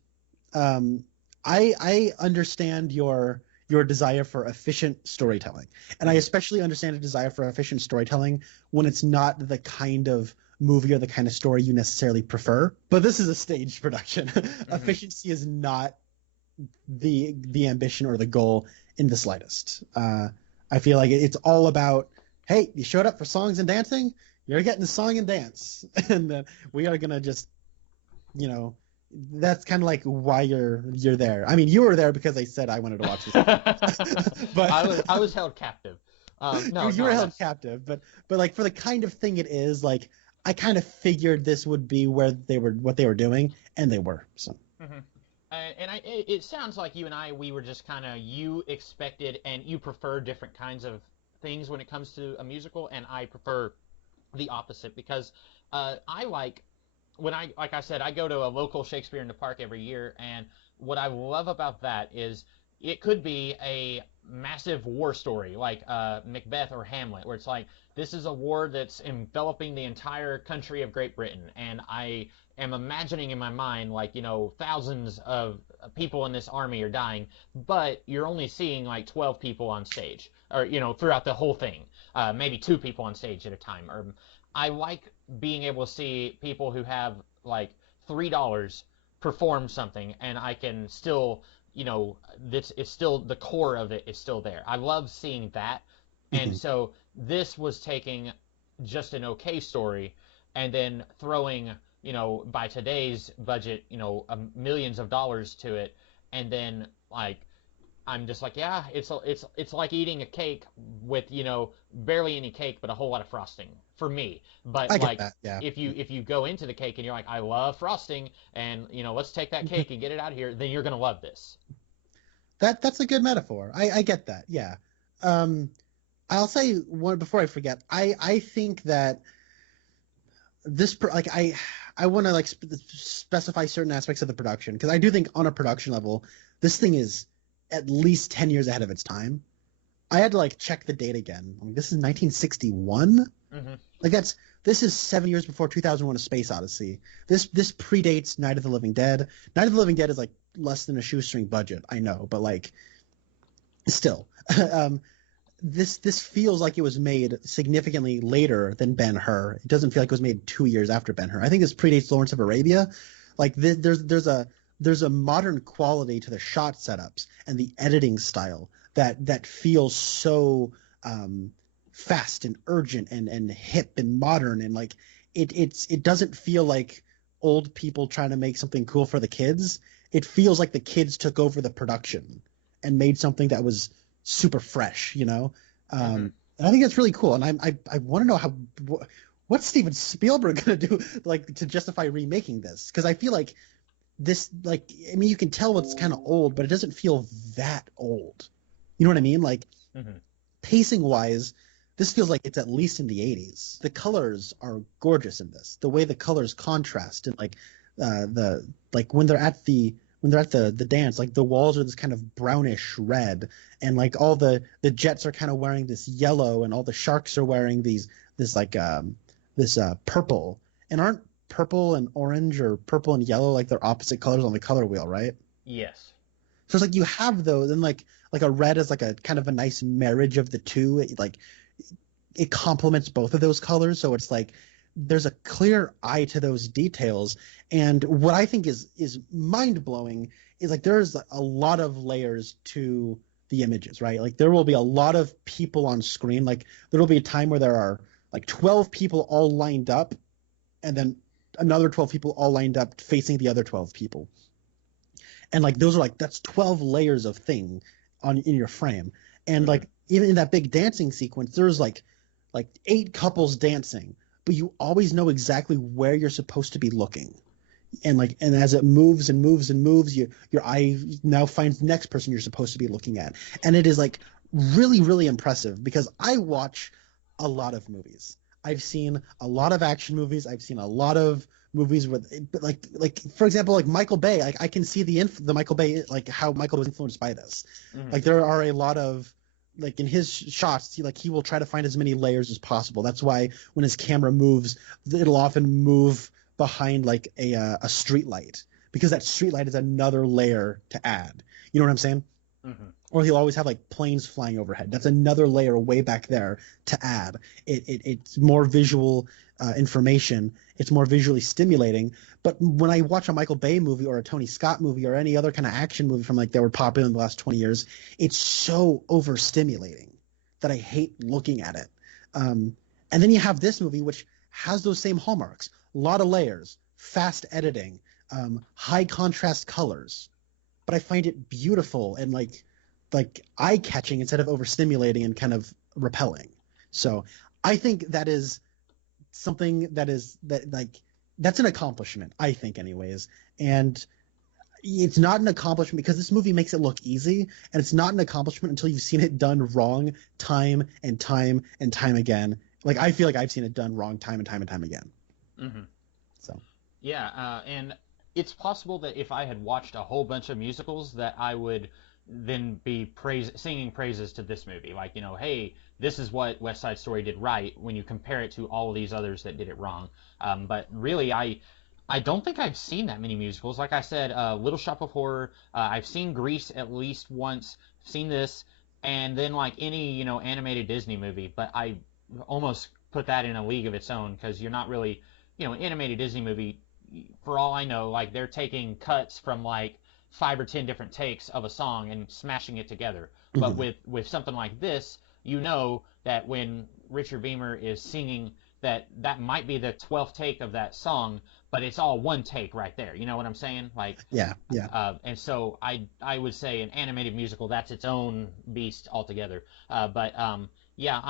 I understand your desire for efficient storytelling, and I especially understand a desire for efficient storytelling when it's not the kind of movie or the kind of story you necessarily prefer. But this is a stage production. Efficiency is not the ambition or the goal in the slightest. I feel like it's all about, hey, you showed up for songs and dancing, you're getting the song and dance, and we are gonna just, that's kind of like why you're there. I mean, you were there because I said I wanted to watch this, but I was held captive. You were held captive, but like for the kind of thing it is, like I kind of figured this would be what they were doing, and they were. So. Mm-hmm. And it sounds like you and I, we were just kind of, you expected and you prefer different kinds of things when it comes to a musical, and I prefer the opposite because I like like I said, I go to a local Shakespeare in the Park every year, and what I love about that is it could be a massive war story like Macbeth or Hamlet, where it's like, this is a war that's enveloping the entire country of Great Britain, and I am imagining in my mind, like, thousands of people in this army are dying, but you're only seeing like 12 people on stage, or, throughout the whole thing, maybe 2 people on stage at a time. Or I like being able to see people who have like $3 perform something, and I can still, this is still, the core of it is still there. I love seeing that. And so this was taking just an okay story and then throwing, by today's budget, millions of dollars to it, and then like I'm just like, yeah, it's like eating a cake with, barely any cake but a whole lot of frosting for me. But I get like that, yeah. if you go into the cake and you're like, I love frosting, and let's take that cake and get it out of here, then you're gonna love this. That's a good metaphor. I get that, yeah. I'll say one before I forget. I think that this like I want to like specify certain aspects of the production, because I do think on a production level this thing is at least 10 years ahead of its time. I had to like check the date again. I mean, this is 1961. Like this is 7 years before 2001: A Space Odyssey. This predates Night of the Living Dead. Night of the Living Dead is like less than a shoestring budget, I know, but like still. This feels like it was made significantly later than Ben-Hur. It doesn't feel like it was made 2 years after Ben-Hur. I think this predates Lawrence of Arabia. Like there's a modern quality to the shot setups and the editing style that feels so fast and urgent and hip and modern, and like it doesn't feel like old people trying to make something cool for the kids. It feels like the kids took over the production and made something that was super fresh, and I think that's really cool. And I want to know what's Steven Spielberg gonna do like to justify remaking this, because I feel like this, like, I mean, you can tell it's kind of old, but it doesn't feel that old. You know what I mean? Like pacing wise, this feels like it's at least in the 80s. The colors are gorgeous in this. The way the colors contrast, and like when they're at the dance, like the walls are this kind of brownish red, and like all the jets are kind of wearing this yellow, and all the sharks are wearing this purple. And aren't purple and orange or purple and yellow like they're opposite colors on the color wheel, right? Yes. So it's like you have those, and like a red is like a kind of a nice marriage of the two. It complements both of those colors, so it's like there's a clear eye to those details. And what I think is mind-blowing is like there's a lot of layers to the images, right? Like there will be a lot of people on screen. Like there will be a time where there are like 12 people all lined up, and then another 12 people all lined up facing the other 12 people. And like those are like, that's 12 layers of thing in your frame. And like even in that big dancing sequence, there's like 8 couples dancing, but you always know exactly where you're supposed to be looking. And as it moves and moves and moves, your eye now finds the next person you're supposed to be looking at. And it is like really, really impressive, because I watch a lot of movies. I've seen a lot of action movies. I've seen a lot of movies with like for example, like Michael Bay. Like I can see the Michael Bay, like how Michael was influenced by this. Like there are a lot of, like in his shots, he will try to find as many layers as possible. That's why when his camera moves, it'll often move behind like a street light, because that street light is another layer to add. You know what I'm saying? Hmm. Or he'll always have like planes flying overhead. That's another layer way back there to add. It's more visual information. It's more visually stimulating. But when I watch a Michael Bay movie or a Tony Scott movie or any other kind of action movie from like that were popular in the last 20 years, it's so overstimulating that I hate looking at it. And then you have this movie, which has those same hallmarks: a lot of layers, fast editing, high contrast colors. But I find it beautiful and like eye-catching instead of overstimulating and kind of repelling. So I think that is something that's an accomplishment, I think, anyways. And it's not an accomplishment because this movie makes it look easy, and it's not an accomplishment until you've seen it done wrong time and time and time again. Like, I feel like I've seen it done wrong time and time and time again. Hmm. So Yeah, and it's possible that if I had watched a whole bunch of musicals, that I would then be singing praises to this movie. Like, hey, this is what West Side Story did right when you compare it to all of these others that did it wrong. But really, I don't think I've seen that many musicals. Like I said, Little Shop of Horror. I've seen Grease at least once. Seen this, and then like any animated Disney movie. But I almost put that in a league of its own, because you're not really, an animated Disney movie. For all I know, like they're taking cuts from like 5 or 10 different takes of a song and smashing it together. But mhm. with something like this, that when Richard Beamer is singing, that might be the 12th take of that song, but it's all one take right there. You know what I'm saying? Like, Yeah, yeah. and so I would say an animated musical, that's its own beast altogether. But yeah,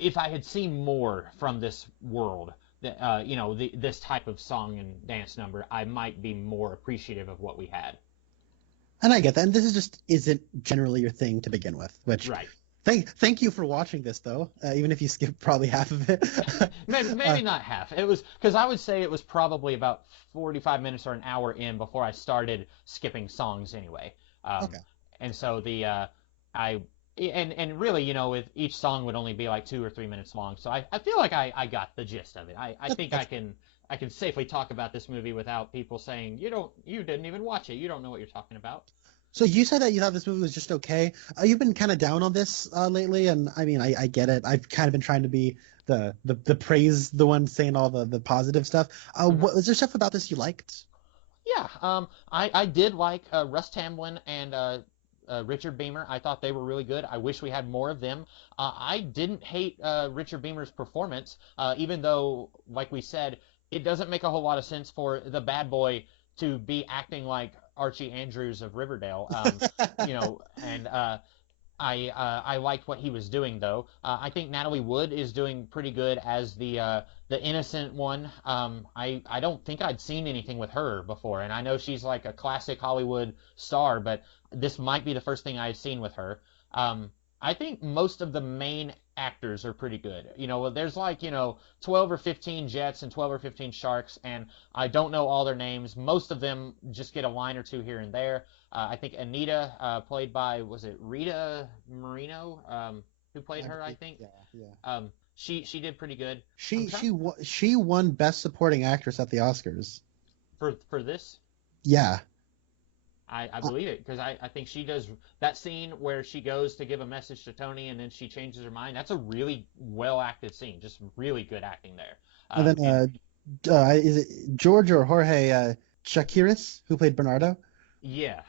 if I had seen more from this world, this type of song and dance number, I might be more appreciative of what we had. And I get that. And this is just isn't generally your thing to begin with, which Right. thank you for watching this though, even if you skipped probably half of it. Maybe not half. It was because I would say it was probably about 45 minutes or an hour in before I started skipping songs anyway. Okay. And so I and really, with each song would only be like 2 or 3 minutes long. So I feel like I got the gist of it. I think I can safely talk about this movie without people saying you didn't even watch it. You don't know what you're talking about. So you said that you thought this movie was just okay. You've been kind of down on this lately, and I mean, I get it. I've kind of been trying to be the praise, the one saying all the positive stuff. Hmm. Was there stuff about this you liked? Yeah, I did like Russ Tamblyn and Richard Beamer. I thought they were really good. I wish we had more of them. I didn't hate Richard Beamer's performance, even though, like we said, it doesn't make a whole lot of sense for the bad boy to be acting like Archie Andrews of Riverdale. And I liked what he was doing though. I think Natalie Wood is doing pretty good as the innocent one. I don't think I'd seen anything with her before, and I know she's like a classic Hollywood star, but this might be the first thing I'd seen with her. I think most of the main actors are pretty good. There's like 12 or 15 Jets and 12 or 15 Sharks, and I don't know all their names. Most of them just get a line or two here and there. I think Anita, played by, was it Rita Moreno, who played her, I think. Yeah, yeah. She did pretty good. She won Best Supporting Actress at the Oscars. For this. Yeah. I believe it, because I think she does that scene where she goes to give a message to Tony and then she changes her mind. That's a really well acted scene, just really good acting there. And then is it George or Jorge Chakiris, who played Bernardo? Yeah.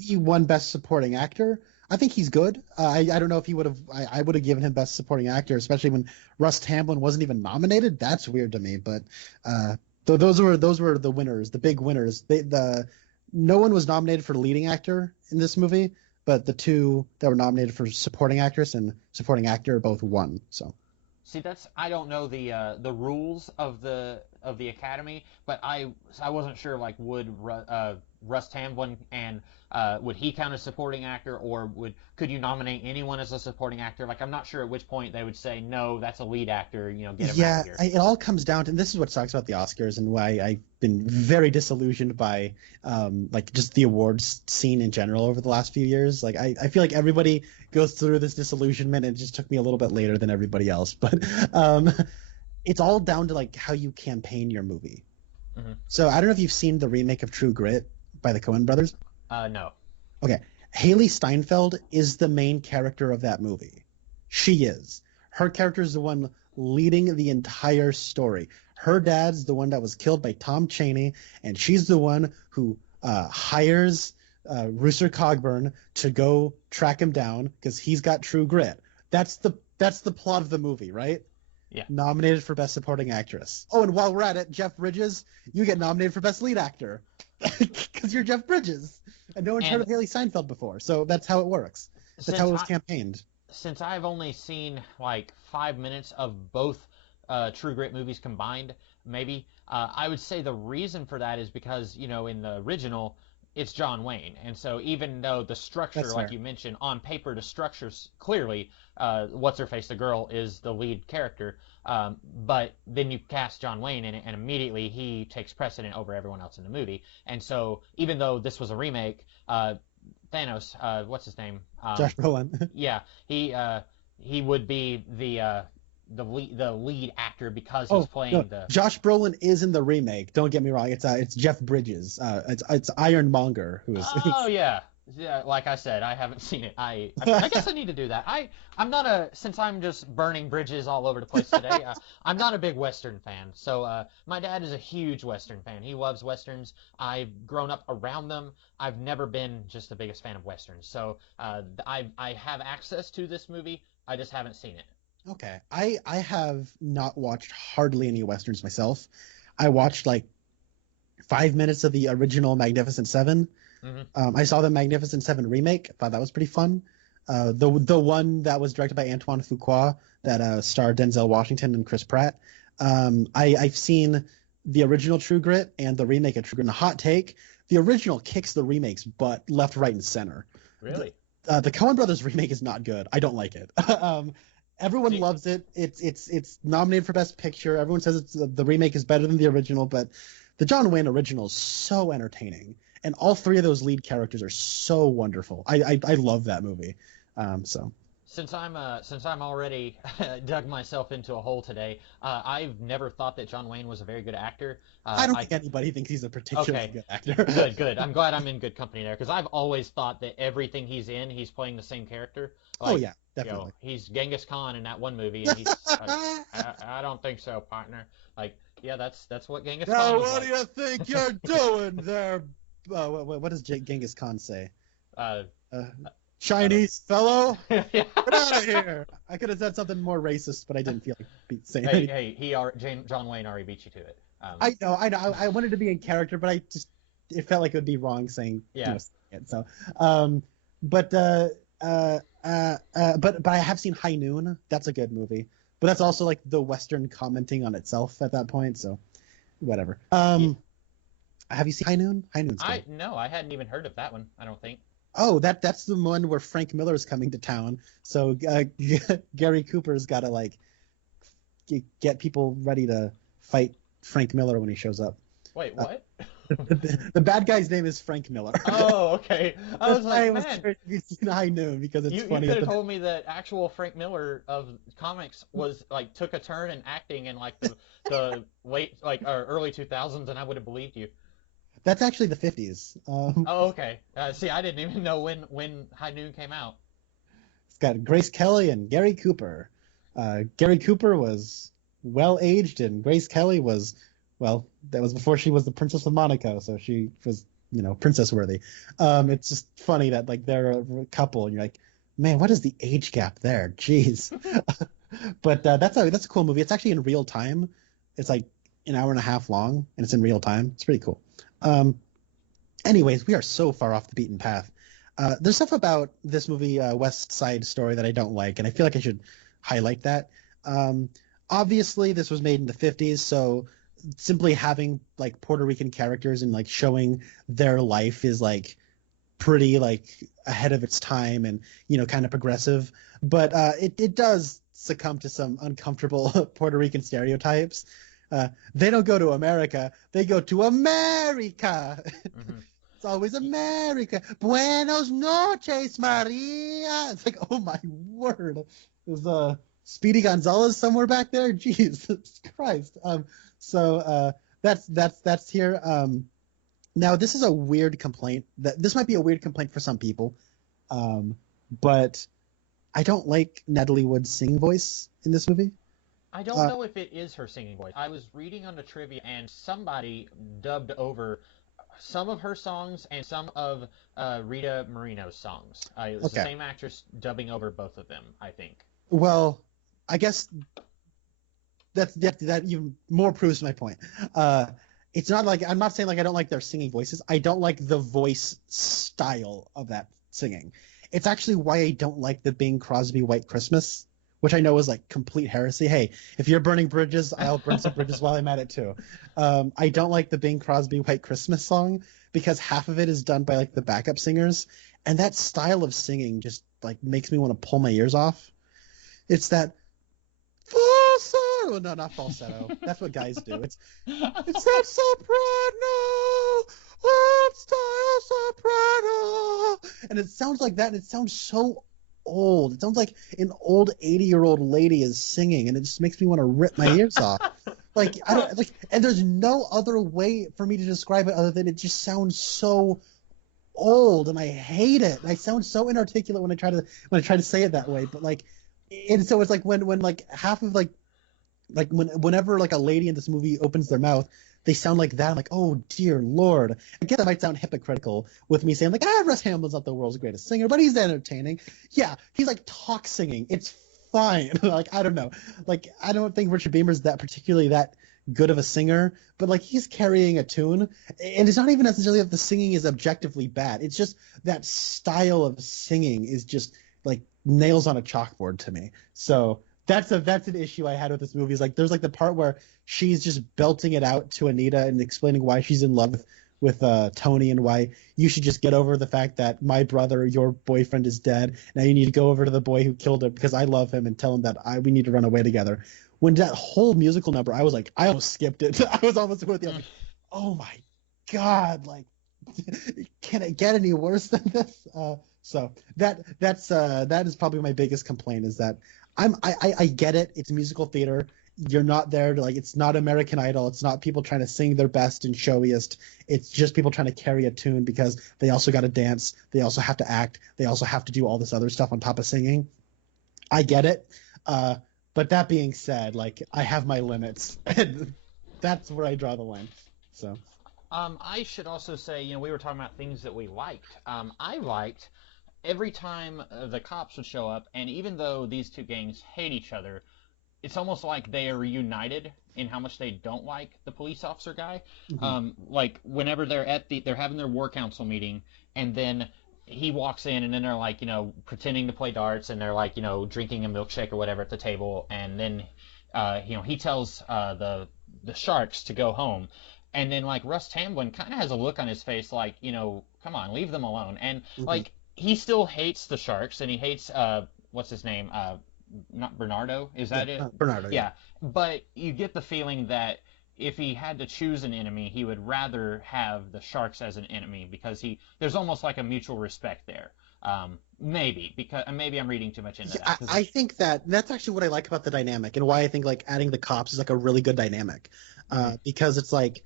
He won Best Supporting Actor. I think he's good. I don't know if he would have. I would have given him Best Supporting Actor, especially when Russ Tamblyn wasn't even nominated. That's weird to me. But those were the winners, the big winners. No one was nominated for leading actor in this movie, but the two that were nominated for supporting actress and supporting actor both won. So, see, I don't know the rules of the Academy, but I wasn't sure, like, would Russ Tamblyn and would he count as supporting actor, or could you nominate anyone as a supporting actor? Like, I'm not sure at which point they would say no, that's a lead actor. Get him out of here. It all comes down to, and this is what sucks about the Oscars and why I've been very disillusioned by like just the awards scene in general over the last few years. Like I feel like everybody goes through this disillusionment, and it just took me a little bit later than everybody else. But it's all down to like how you campaign your movie. Hmm. So I don't know if you've seen the remake of True Grit by the Coen brothers. No. Okay. Haley Steinfeld is the main character of that movie. She is. Her character is the one leading the entire story. Her dad's the one that was killed by Tom Chaney, and she's the one who hires Rooster Cogburn to go track him down because he's got true grit. That's the plot of the movie, right? Yeah. Nominated for Best Supporting Actress. Oh, and while we're at it, Jeff Bridges, you get nominated for Best Lead Actor because you're Jeff Bridges, and no one's heard of Haley Steinfeld before. So that's how it works. That's how it was campaigned. Since I've only seen like 5 minutes of both True Grit movies combined, maybe I would say the reason for that is because in the original it's John Wayne, and so even though the structure, That's like fair. you mentioned, on paper the structure's clearly what's her face, the girl is the lead character, but then you cast John Wayne in it, and immediately he takes precedent over everyone else in the movie, and so even though this was a remake, Thanos, what's his name? Josh Brolin. Yeah, he would be the lead actor because he's Oh playing no, the. Josh Brolin is in the remake. Don't get me wrong. It's Jeff Bridges. It's Ironmonger who is. Oh yeah, yeah. Like I said, I haven't seen it. I guess I need to do that. I'm not since I'm just burning bridges all over the place today. I'm not a big Western fan. So my dad is a huge Western fan. He loves Westerns. I've grown up around them. I've never been just the biggest fan of Westerns. So I have access to this movie. I just haven't seen it. Okay, I have not watched hardly any westerns myself. I watched like 5 minutes of the original Magnificent Seven. Hmm. I saw the Magnificent Seven remake. Thought that was pretty fun. The one that was directed by Antoine Fuqua that starred Denzel Washington and Chris Pratt. I've seen the original True Grit and the remake of True Grit. And a hot take: the original kicks the remake's butt left, right, and center. Really? The Coen Brothers remake is not good. I don't like it. Everyone See, loves it. It's nominated for Best Picture. Everyone says the remake is better than the original, but the John Wayne original is so entertaining, and all three of those lead characters are so wonderful. I love that movie. So since I'm already dug myself into a hole today, I've never thought that John Wayne was a very good actor. I don't think anybody thinks he's a particularly Okay, good actor. good. I'm glad I'm in good company there because I've always thought that everything he's in, he's playing the same character. Oh Like, yeah, definitely. he's Genghis Khan in that one movie, and he's. I don't think so, partner. Like, yeah, that's what Genghis Khan Now, was what do like. you think you're doing there? What does Genghis Khan say? Uh, Uh, Chinese fellow, yeah. get out of here! I could have said something more racist, but I didn't feel like saying Hey, anything. John Wayne already beat you to it. I know. I wanted to be in character, but it felt like it would be wrong saying Yeah. saying it. So, but but I have seen High Noon. That's a good movie, but that's also like the Western commenting on itself at that point. So, whatever. Have you seen High Noon? High Noon's good. No, I hadn't even heard of that one. I don't think. Oh, that's the one where Frank Miller's coming to town. So Gary Cooper's got to like get people ready to fight Frank Miller when he shows up. Wait, what? The bad guy's name is Frank Miller. Oh, okay. I was like, man, You've seen High Noon because it's you funny. could have told me that actual Frank Miller of comics was like took a turn in acting in like the late like or early 2000s, and I would have believed you. That's actually the 50s. Oh, okay. See, I didn't even know when High Noon came out. It's got Grace Kelly and Gary Cooper. Gary Cooper was well aged, and Grace Kelly was, well, that was before she was the Princess of Monaco, so she was, princess worthy. It's just funny that like they're a couple, and you're like, man, what is the age gap there? Jeez. But that's a cool movie. It's actually in real time. It's like an hour and a half long, and it's in real time. It's pretty cool. Anyways, we are so far off the beaten path. There's stuff about this movie, West Side Story, that I don't like, and I feel like I should highlight that. Obviously, this was made in the 50s, so simply having like Puerto Rican characters and like showing their life is like pretty like ahead of its time and kind of progressive. But it does succumb to some uncomfortable Puerto Rican stereotypes. They don't go to America. They go to America. Mm-hmm. It's always America. Buenos noches, Maria. It's like, oh my word. It was Speedy Gonzalez somewhere back there? Jesus Christ. That's here. Now this is a weird complaint. This might be a weird complaint for some people, but I don't like Natalie Wood's singing voice in this movie. I don't know if it is her singing voice. I was reading on the trivia, and somebody dubbed over some of her songs and some of Rita Moreno's songs. It was the same actress dubbing over both of them, I think. Well, I guess that even more proves my point. It's not like I'm not saying like I don't like their singing voices. I don't like the voice style of that singing. It's actually why I don't like the Bing Crosby White Christmas, which I know is like complete heresy. Hey, if you're burning bridges, I'll burn some bridges while I'm at it too. I don't like the Bing Crosby White Christmas song because half of it is done by like the backup singers, and that style of singing just like makes me want to pull my ears off. It's that falsetto. No, not falsetto. That's what guys do. It's that soprano, old style soprano, and it sounds like that. And it sounds so old. It sounds like an old 80-year-old lady is singing, and it just makes me want to rip my ears off. Like I don't like, and there's no other way for me to describe it other than it just sounds so old, and I hate it. I sound so inarticulate when I try to say it that way. But like, and so it's like when like half of whenever like a lady in this movie opens their mouth, they sound like that. I'm like, oh dear Lord. I guess that might sound hypocritical with me saying like, Russ Hamlin's not the world's greatest singer, but he's entertaining. Yeah, he's like talk singing. It's fine. Like, I don't know. Like, I don't think Richard Beamer's that particularly that good of a singer, but like he's carrying a tune, and it's not even necessarily that the singing is objectively bad. It's just that style of singing is just like nails on a chalkboard to me. So that's an issue I had with this movie. Is like there's like the part where she's just belting it out to Anita and explaining why she's in love with Tony and why you should just get over the fact that my brother, your boyfriend, is dead. Now you need to go over to the boy who killed him because I love him and tell him that we need to run away together. When that whole musical number, I was like, I almost skipped it. I was almost with you. Like, oh my God, like, can it get any worse than this? So that is probably my biggest complaint is that I get it. It's musical theater. You're not there to like, it's not American Idol. It's not people trying to sing their best and showiest. It's just people trying to carry a tune because they also got to dance. They also have to act. They also have to do all this other stuff on top of singing. I get it. But that being said, like I have my limits and that's where I draw the line. So, I should also say, we were talking about things that we liked. I liked every time the cops would show up, and even though these two gangs hate each other, it's almost like they are reunited in how much they don't like the police officer guy. Mm-hmm. Like whenever they're having their war council meeting, and then he walks in, and then they're like, pretending to play darts, and they're like, drinking a milkshake or whatever at the table, and then, he tells the Sharks to go home, and then like Russ Tamblyn kind of has a look on his face like, come on, leave them alone, and mm-hmm. like he still hates the Sharks, and he hates what's his name, not Bernardo, is that it? Bernardo, yeah. But you get the feeling that if he had to choose an enemy, he would rather have the Sharks as an enemy because there's almost like a mutual respect there. Maybe I'm reading too much into that. I think that's actually what I like about the dynamic and why I think like adding the cops is like a really good dynamic, because it's like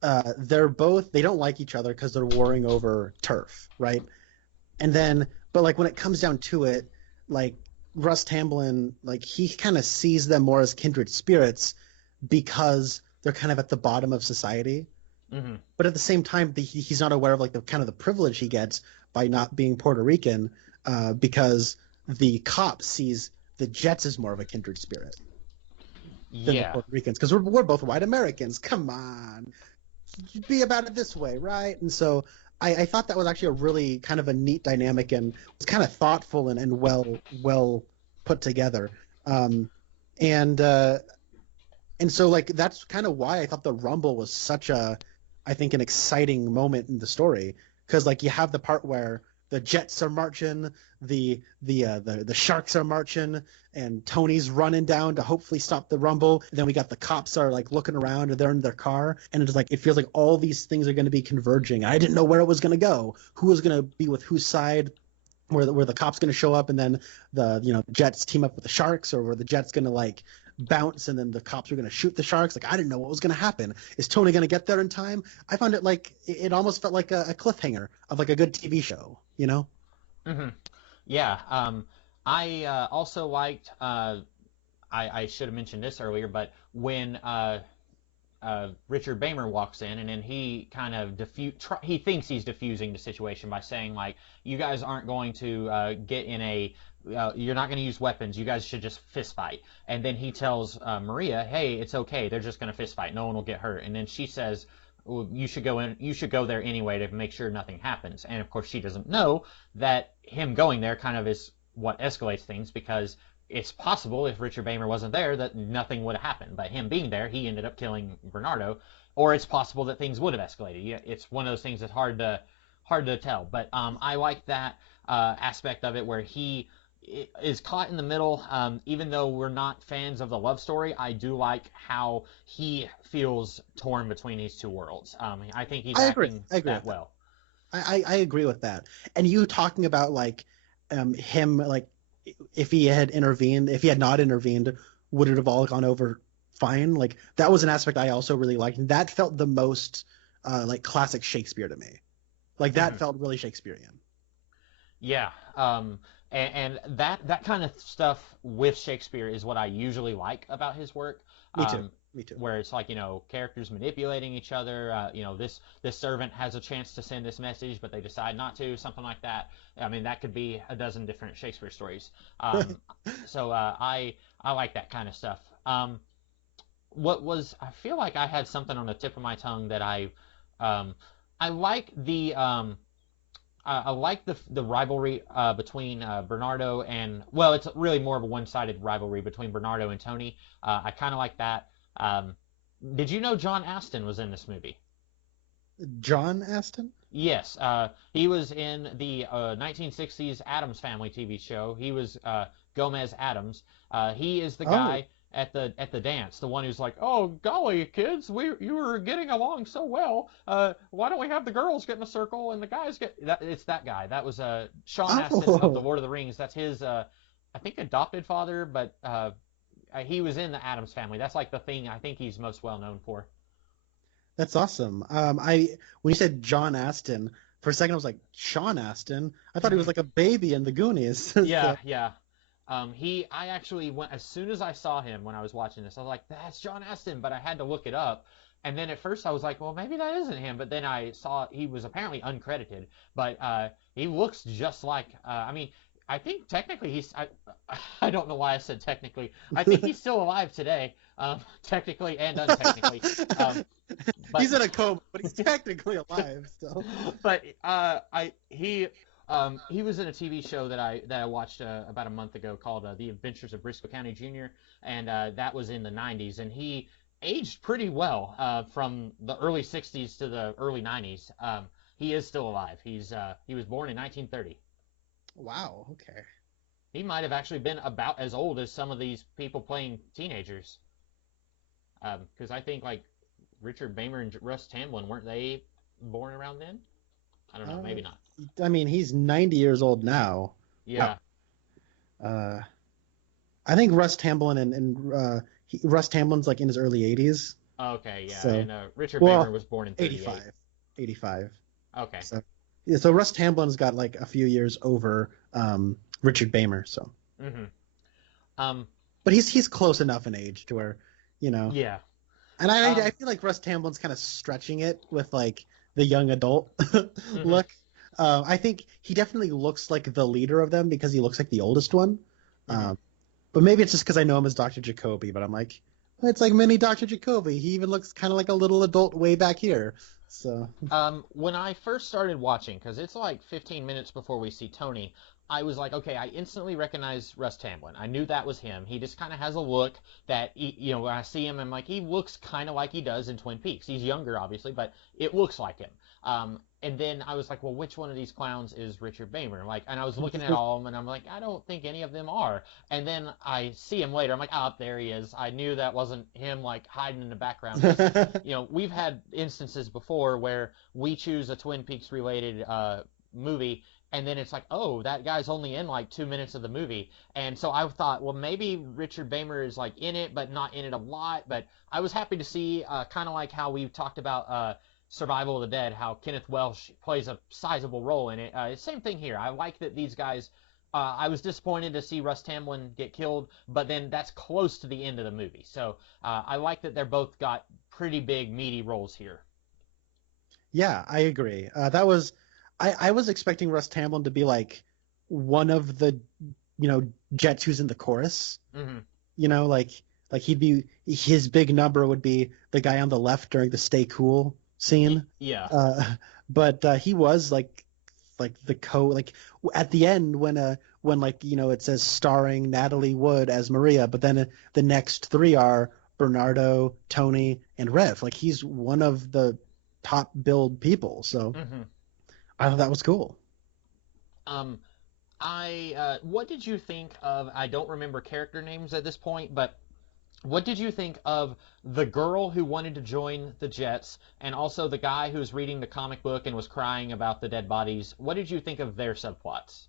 they don't like each other because they're warring over turf, right? And then, but like when it comes down to it, like Russ Tamblyn, like he kind of sees them more as kindred spirits because they're kind of at the bottom of society. Mm-hmm. But at the same time, he's not aware of like the kind of the privilege he gets by not being Puerto Rican, because the cop sees the Jets as more of a kindred spirit than the Puerto Ricans, because we're both white Americans. Come on, be about it this way, right? And so I thought that was actually a really kind of a neat dynamic and was kind of thoughtful and well put together. And so like that's kind of why I thought the Rumble was such an exciting moment in the story, because like you have the part where the Jets are marching, the Sharks are marching, and Tony's running down to hopefully stop the Rumble. And then we got the cops are like looking around, and they're in their car, and it's like it feels like all these things are going to be converging. I didn't know where it was going to go, who was going to be with whose side, where the cops going to show up and then the jets team up with the sharks, or where the jets going to like bounce and then the cops are going to shoot the sharks. Like I didn't know what was going to happen. Is Tony going to get there in time? I found it like it almost felt like a cliffhanger of like a good TV show, you know? Hmm. Yeah. I also liked. I should have mentioned this earlier, but when Richard Bamer walks in, and then he kind of he thinks he's diffusing the situation by saying like, "You guys aren't going to get in a, you're not going to use weapons. You guys should just fist fight." And then he tells Maria, "Hey, it's okay. They're just going to fist fight. No one will get hurt." And then she says, well, "You should go in. You should go there anyway to make sure nothing happens." And of course, she doesn't know that him going there kind of is what escalates things, because it's possible if Richard Bamer wasn't there that nothing would have happened. But him being there, he ended up killing Bernardo. Or it's possible that things would have escalated. Yeah, it's one of those things that's hard to tell. But I like that aspect of it where he is caught in the middle. Even though we're not fans of the love story, I do like how he feels torn between these two worlds. I think he's acting that well. I agree with that. And you talking about like him like if he had not intervened, would it have all gone over fine? Like that was an aspect I also really liked. And that felt the most like classic Shakespeare to me. Like that felt really Shakespearean. Yeah. And that kind of stuff with Shakespeare is what I usually like about his work. Me too. Me too. Where it's like, characters manipulating each other. This servant has a chance to send this message, but they decide not to. Something like that. I mean, that could be a dozen different Shakespeare stories. So I like that kind of stuff. I feel like I had something on the tip of my tongue that I like the rivalry between Bernardo and, well, it's really more of a one-sided rivalry between Bernardo and Tony. I kind of like that. Did you know John Astin was in this movie? John Astin? Yes. He was in the 1960s Addams Family TV show. He was Gomez Addams. He is the guy at the dance, the one who's like, "Oh golly, kids, you were getting along so well. Why don't we have the girls get in a circle and the guys get?" It's that guy. That was Sean Astin of the Lord of the Rings. That's his, I think, adopted father, but he was in the Addams Family. That's like the thing I think he's most well known for. That's awesome. When you said John Astin, for a second I was like, Sean Astin? I thought he was like a baby in the Goonies. Yeah, yeah. I actually went, as soon as I saw him when I was watching this, I was like, "That's John Astin," but I had to look it up. And then at first I was like, well, maybe that isn't him. But then I saw he was apparently uncredited, but he looks just like, I mean, I think technically I don't know why I said technically. I think he's still alive today, technically and untechnically. He's in a coma, but he's technically alive still. But he was in a TV show that I watched about a month ago called The Adventures of Briscoe County Jr., and that was in the 90s, and he aged pretty well from the early 60s to the early 90s. He is still alive. He was born in 1930. Wow, okay. He might have actually been about as old as some of these people playing teenagers. Because I think like Richard Bamer and Russ Tamblyn, weren't they born around then? I don't know, maybe not. I mean, he's 90 years old now. Yeah. I think Russ Tamblyn and Russ Tamblyn's like in his early 80s. Okay, yeah. So, and Richard Bamer was born in 38. 85. Okay. So Russ Tamblyn's got like a few years over Richard Bamer. So. Mm-hmm. But he's close enough in age to where, Yeah. And I feel like Russ Tamblyn's kind of stretching it with like the young adult look. I think he definitely looks like the leader of them because he looks like the oldest one. But maybe it's just because I know him as Dr. Jacoby, but I'm like, it's like mini Dr. Jacoby. He even looks kind of like a little adult way back here. So when I first started watching, because it's like 15 minutes before we see Tony, I was like, okay, I instantly recognize Russ Tamblyn. I knew that was him. He just kind of has a look that, when I see him, I'm like, he looks kind of like he does in Twin Peaks. He's younger, obviously, but it looks like him. And then I was like, well, which one of these clowns is Richard Bamer? And I was looking at all of them, and I'm like, I don't think any of them are. And then I see him later. I'm like, oh, there he is. I knew that wasn't him, like, hiding in the background. We've had instances before where we choose a Twin Peaks-related movie, and then it's like, oh, that guy's only in like 2 minutes of the movie. And so I thought, well, maybe Richard Beymer is like in it, but not in it a lot. But I was happy to see, kind of like how we talked about Survival of the Dead, how Kenneth Welsh plays a sizable role in it. Same thing here. I like that these guys. I was disappointed to see Russ Tamblyn get killed, but then that's close to the end of the movie. So I like that they're both got pretty big, meaty roles here. Yeah, I agree. That was I was expecting Russ Tamblyn to be like one of the Jets who's in the chorus. Hmm. Like he'd be his big number would be the guy on the left during the "Stay Cool" scene. Yeah. But he was like at the end when it says starring Natalie Wood as Maria, but then the next three are Bernardo, Tony, and Riff. Like he's one of the top billed people, so Hmm. I thought that was cool. Um, what did you think of? I don't remember character names at this point, but what did you think of the girl who wanted to join the Jets and also the guy who was reading the comic book and was crying about the dead bodies? What did you think of their subplots?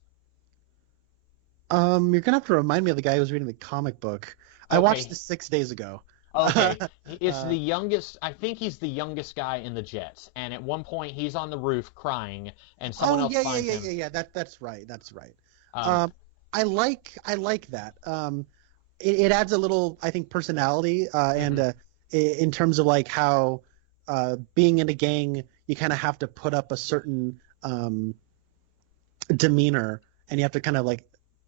You're gonna have to remind me of the guy who was reading the comic book. I watched Okay, this 6 days ago. okay. It's uh, the youngest. I think he's the youngest guy in the Jets, and at one point he's on the roof crying, and someone oh else yeah, yeah, finds yeah, him. yeah, yeah. That's right. That's right. Um, Um, I like that. It adds a little, I think, personality, and mhm, in terms of like how being in a gang, you kind of have to put up a certain demeanor, and you have to kind of like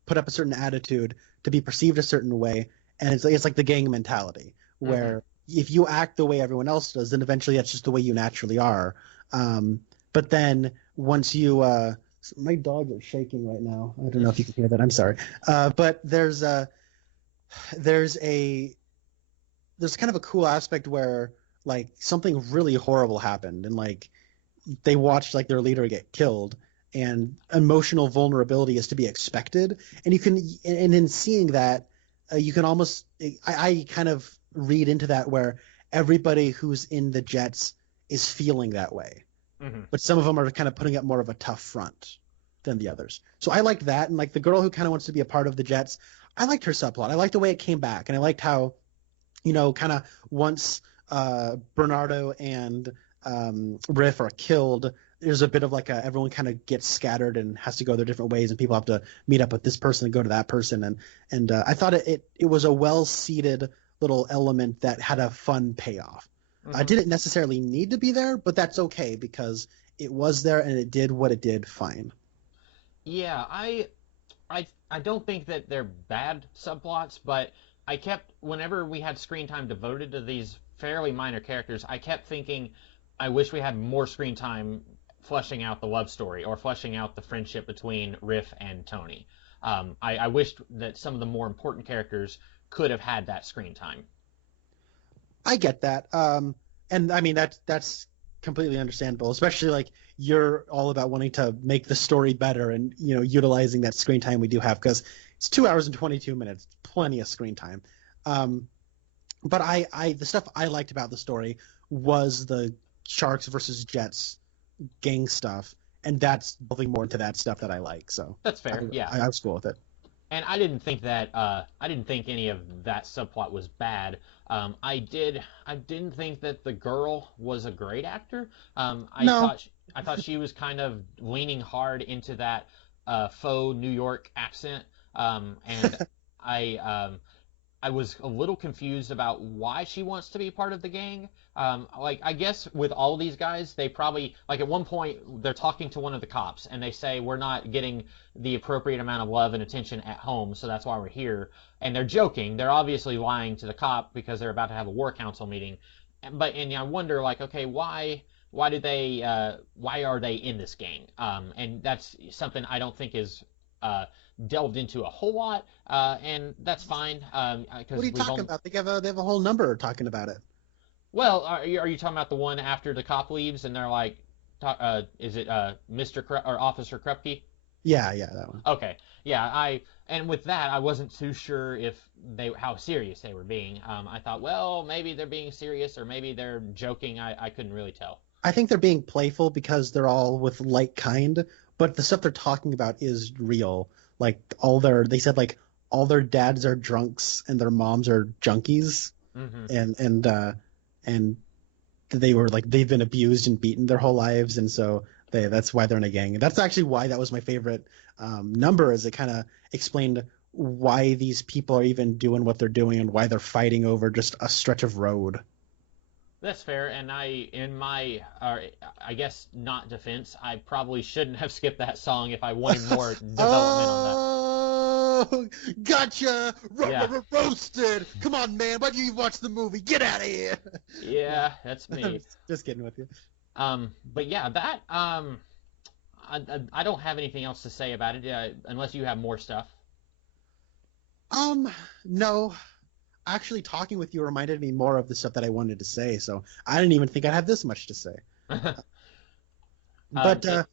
put up a certain attitude to be perceived a certain way, and it's like the gang mentality mhm. where if you act the way everyone else does, then eventually that's just the way you naturally are. But then once you my dogs are shaking right now. I don't know if you can hear that. I'm sorry. But there's a there's kind of a cool aspect where like something really horrible happened and like they watched like their leader get killed, and emotional vulnerability is to be expected, and you can and in seeing that you can almost I kind of read into that where everybody who's in the Jets is feeling that way, Mhm. but some of them are kind of putting up more of a tough front than the others. So I liked that, and like the girl who kind of wants to be a part of the Jets, I liked her subplot. I liked the way it came back, and I liked how kind of once Bernardo and Riff are killed, there's a bit of like everyone kind of gets scattered and has to go their different ways, and people have to meet up with this person and go to that person, and I thought it was a well seated little element that had a fun payoff. I Mhm. didn't necessarily need to be there, but that's okay because it was there and it did what it did fine. Yeah, I don't think that they're bad subplots, but I kept whenever we had screen time devoted to these fairly minor characters, I kept thinking I wish we had more screen time fleshing out the love story or fleshing out the friendship between Riff and Tony. I wished that some of the more important characters could have had that screen time. I get that. And I mean that's completely understandable, especially like you're all about wanting to make the story better and utilizing that screen time we do have because it's 2 hours and 22 minutes, plenty of screen time. Um, but I the stuff I liked about the story was the Sharks versus Jets gang stuff, and that's delving more into that stuff that I like. So That's I, fair, yeah. I was cool with it. And I didn't think any of that subplot was bad. I didn't think that the girl was a great actor. No, I thought she was kind of leaning hard into that faux New York accent. And I I was a little confused about why she wants to be part of the gang. Like, I guess with all these guys, they probably, like, at one point, they're talking to one of the cops, and they say, we're not getting the appropriate amount of love and attention at home, so that's why we're here. And they're joking. They're obviously lying to the cop because they're about to have a war council meeting. And I wonder, like, okay, why are they in this gang? And that's something I don't think is delved into a whole lot, and that's fine what are because you we've talking only. about? They have a whole number talking about it. Well, are you talking about the one after the cop leaves and they're like, is it Mr. Or Officer Krupke? Yeah, yeah, that one. Okay, yeah, and with that I wasn't too sure if they how serious they were being. I thought, well, maybe they're being serious or maybe they're joking. I couldn't really tell. I think they're being playful because they're all with like kind, but the stuff they're talking about is real. Like they said like all their dads are drunks and their moms are junkies, Hmm. and they were like they've been abused and beaten their whole lives, and so that's why they're in a gang. And that's actually why that was my favorite number, is it kind of explained why these people are even doing what they're doing and why they're fighting over just a stretch of road. That's fair, and I guess not defense, I probably shouldn't have skipped that song if I wanted more development on that. Oh, gotcha! Yeah, Roasted! Come on, man! Why do you watch the movie? Get out of here! Yeah, yeah, that's me. just kidding with you. But yeah, I don't have anything else to say about it, unless you have more stuff. No. Actually, talking with you reminded me more of the stuff that I wanted to say, so I didn't even think I'd have this much to say. But It,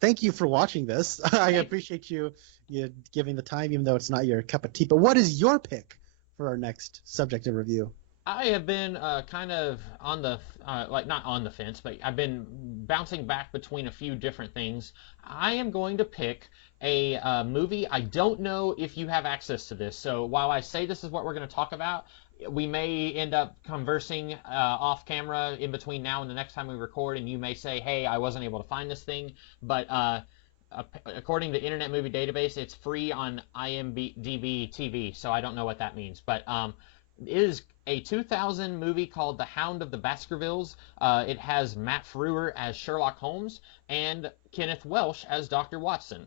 thank you for watching this. I hey, appreciate you giving the time, even though it's not your cup of tea. But what is your pick for our next subject of review? I have been kind of on the like not on the fence, but I've been bouncing back between a few different things. I am going to pick a movie. I don't know if you have access to this, so while I say this is what we're going to talk about, we may end up conversing off camera in between now and the next time we record, and you may say, "Hey, I wasn't able to find this thing," but according to the Internet Movie Database, it's free on IMDb TV, so I don't know what that means, but it is a 2000 movie called The Hound of the Baskervilles. It has Matt Frewer as Sherlock Holmes and Kenneth Welsh as Dr. Watson.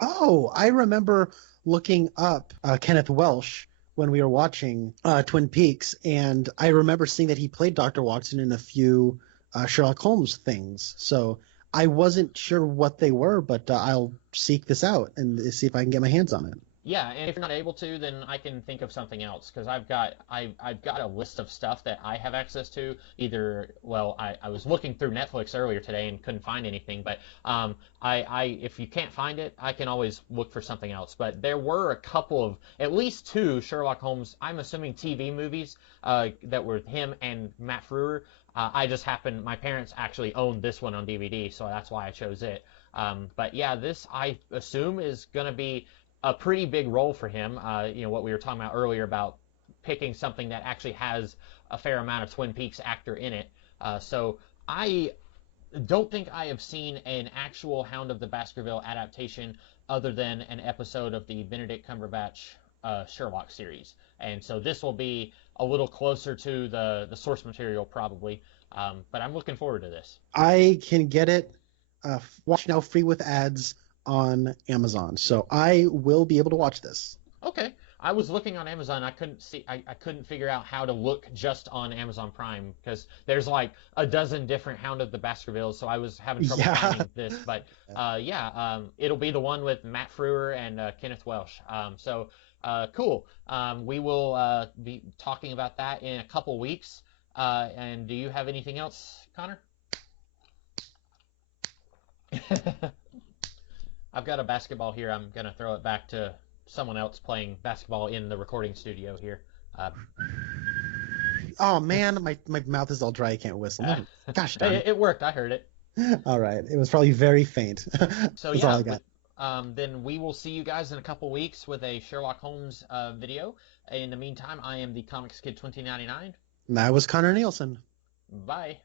Oh, I remember looking up Kenneth Welsh when we were watching Twin Peaks, and I remember seeing that he played Dr. Watson in a few Sherlock Holmes things. So I wasn't sure what they were, but I'll seek this out and see if I can get my hands on it. Yeah, and if you're not able to, then I can think of something else because I've got a list of stuff that I have access to. Either well, I was looking through Netflix earlier today and couldn't find anything, but I if you can't find it, I can always look for something else. But there were a couple of at least two Sherlock Holmes, I'm assuming TV movies that were him and Matt Frewer. I just happened my parents actually owned this one on DVD, so that's why I chose it. But yeah, this I assume is gonna be a pretty big role for him. What we were talking about earlier about picking something that actually has a fair amount of Twin Peaks actor in it. So I don't think I have seen an actual Hound of the Baskerville adaptation other than an episode of the Benedict Cumberbatch Sherlock series. And so this will be a little closer to the source material probably. But I'm looking forward to this. I can get it watch now free with ads on Amazon, so I will be able to watch this. Okay. I was looking on Amazon. I couldn't figure out how to look just on Amazon Prime because there's like a dozen different Hound of the Baskervilles, so I was having trouble Yeah. finding this. But it'll be the one with Matt Frewer and Kenneth Welsh. Cool. We will be talking about that in a couple weeks. And do you have anything else, Connor? I've got a basketball here. I'm gonna throw it back to someone else playing basketball in the recording studio here. Uh, Oh man, my mouth is all dry. I can't whistle. Gosh darn it worked. I heard it. it. All right, it was probably very faint. So That's all yeah, I got. then we will see you guys in a couple weeks with a Sherlock Holmes video. In the meantime, I am the Comics Kid 2099. And that was Connor Nielsen. Bye.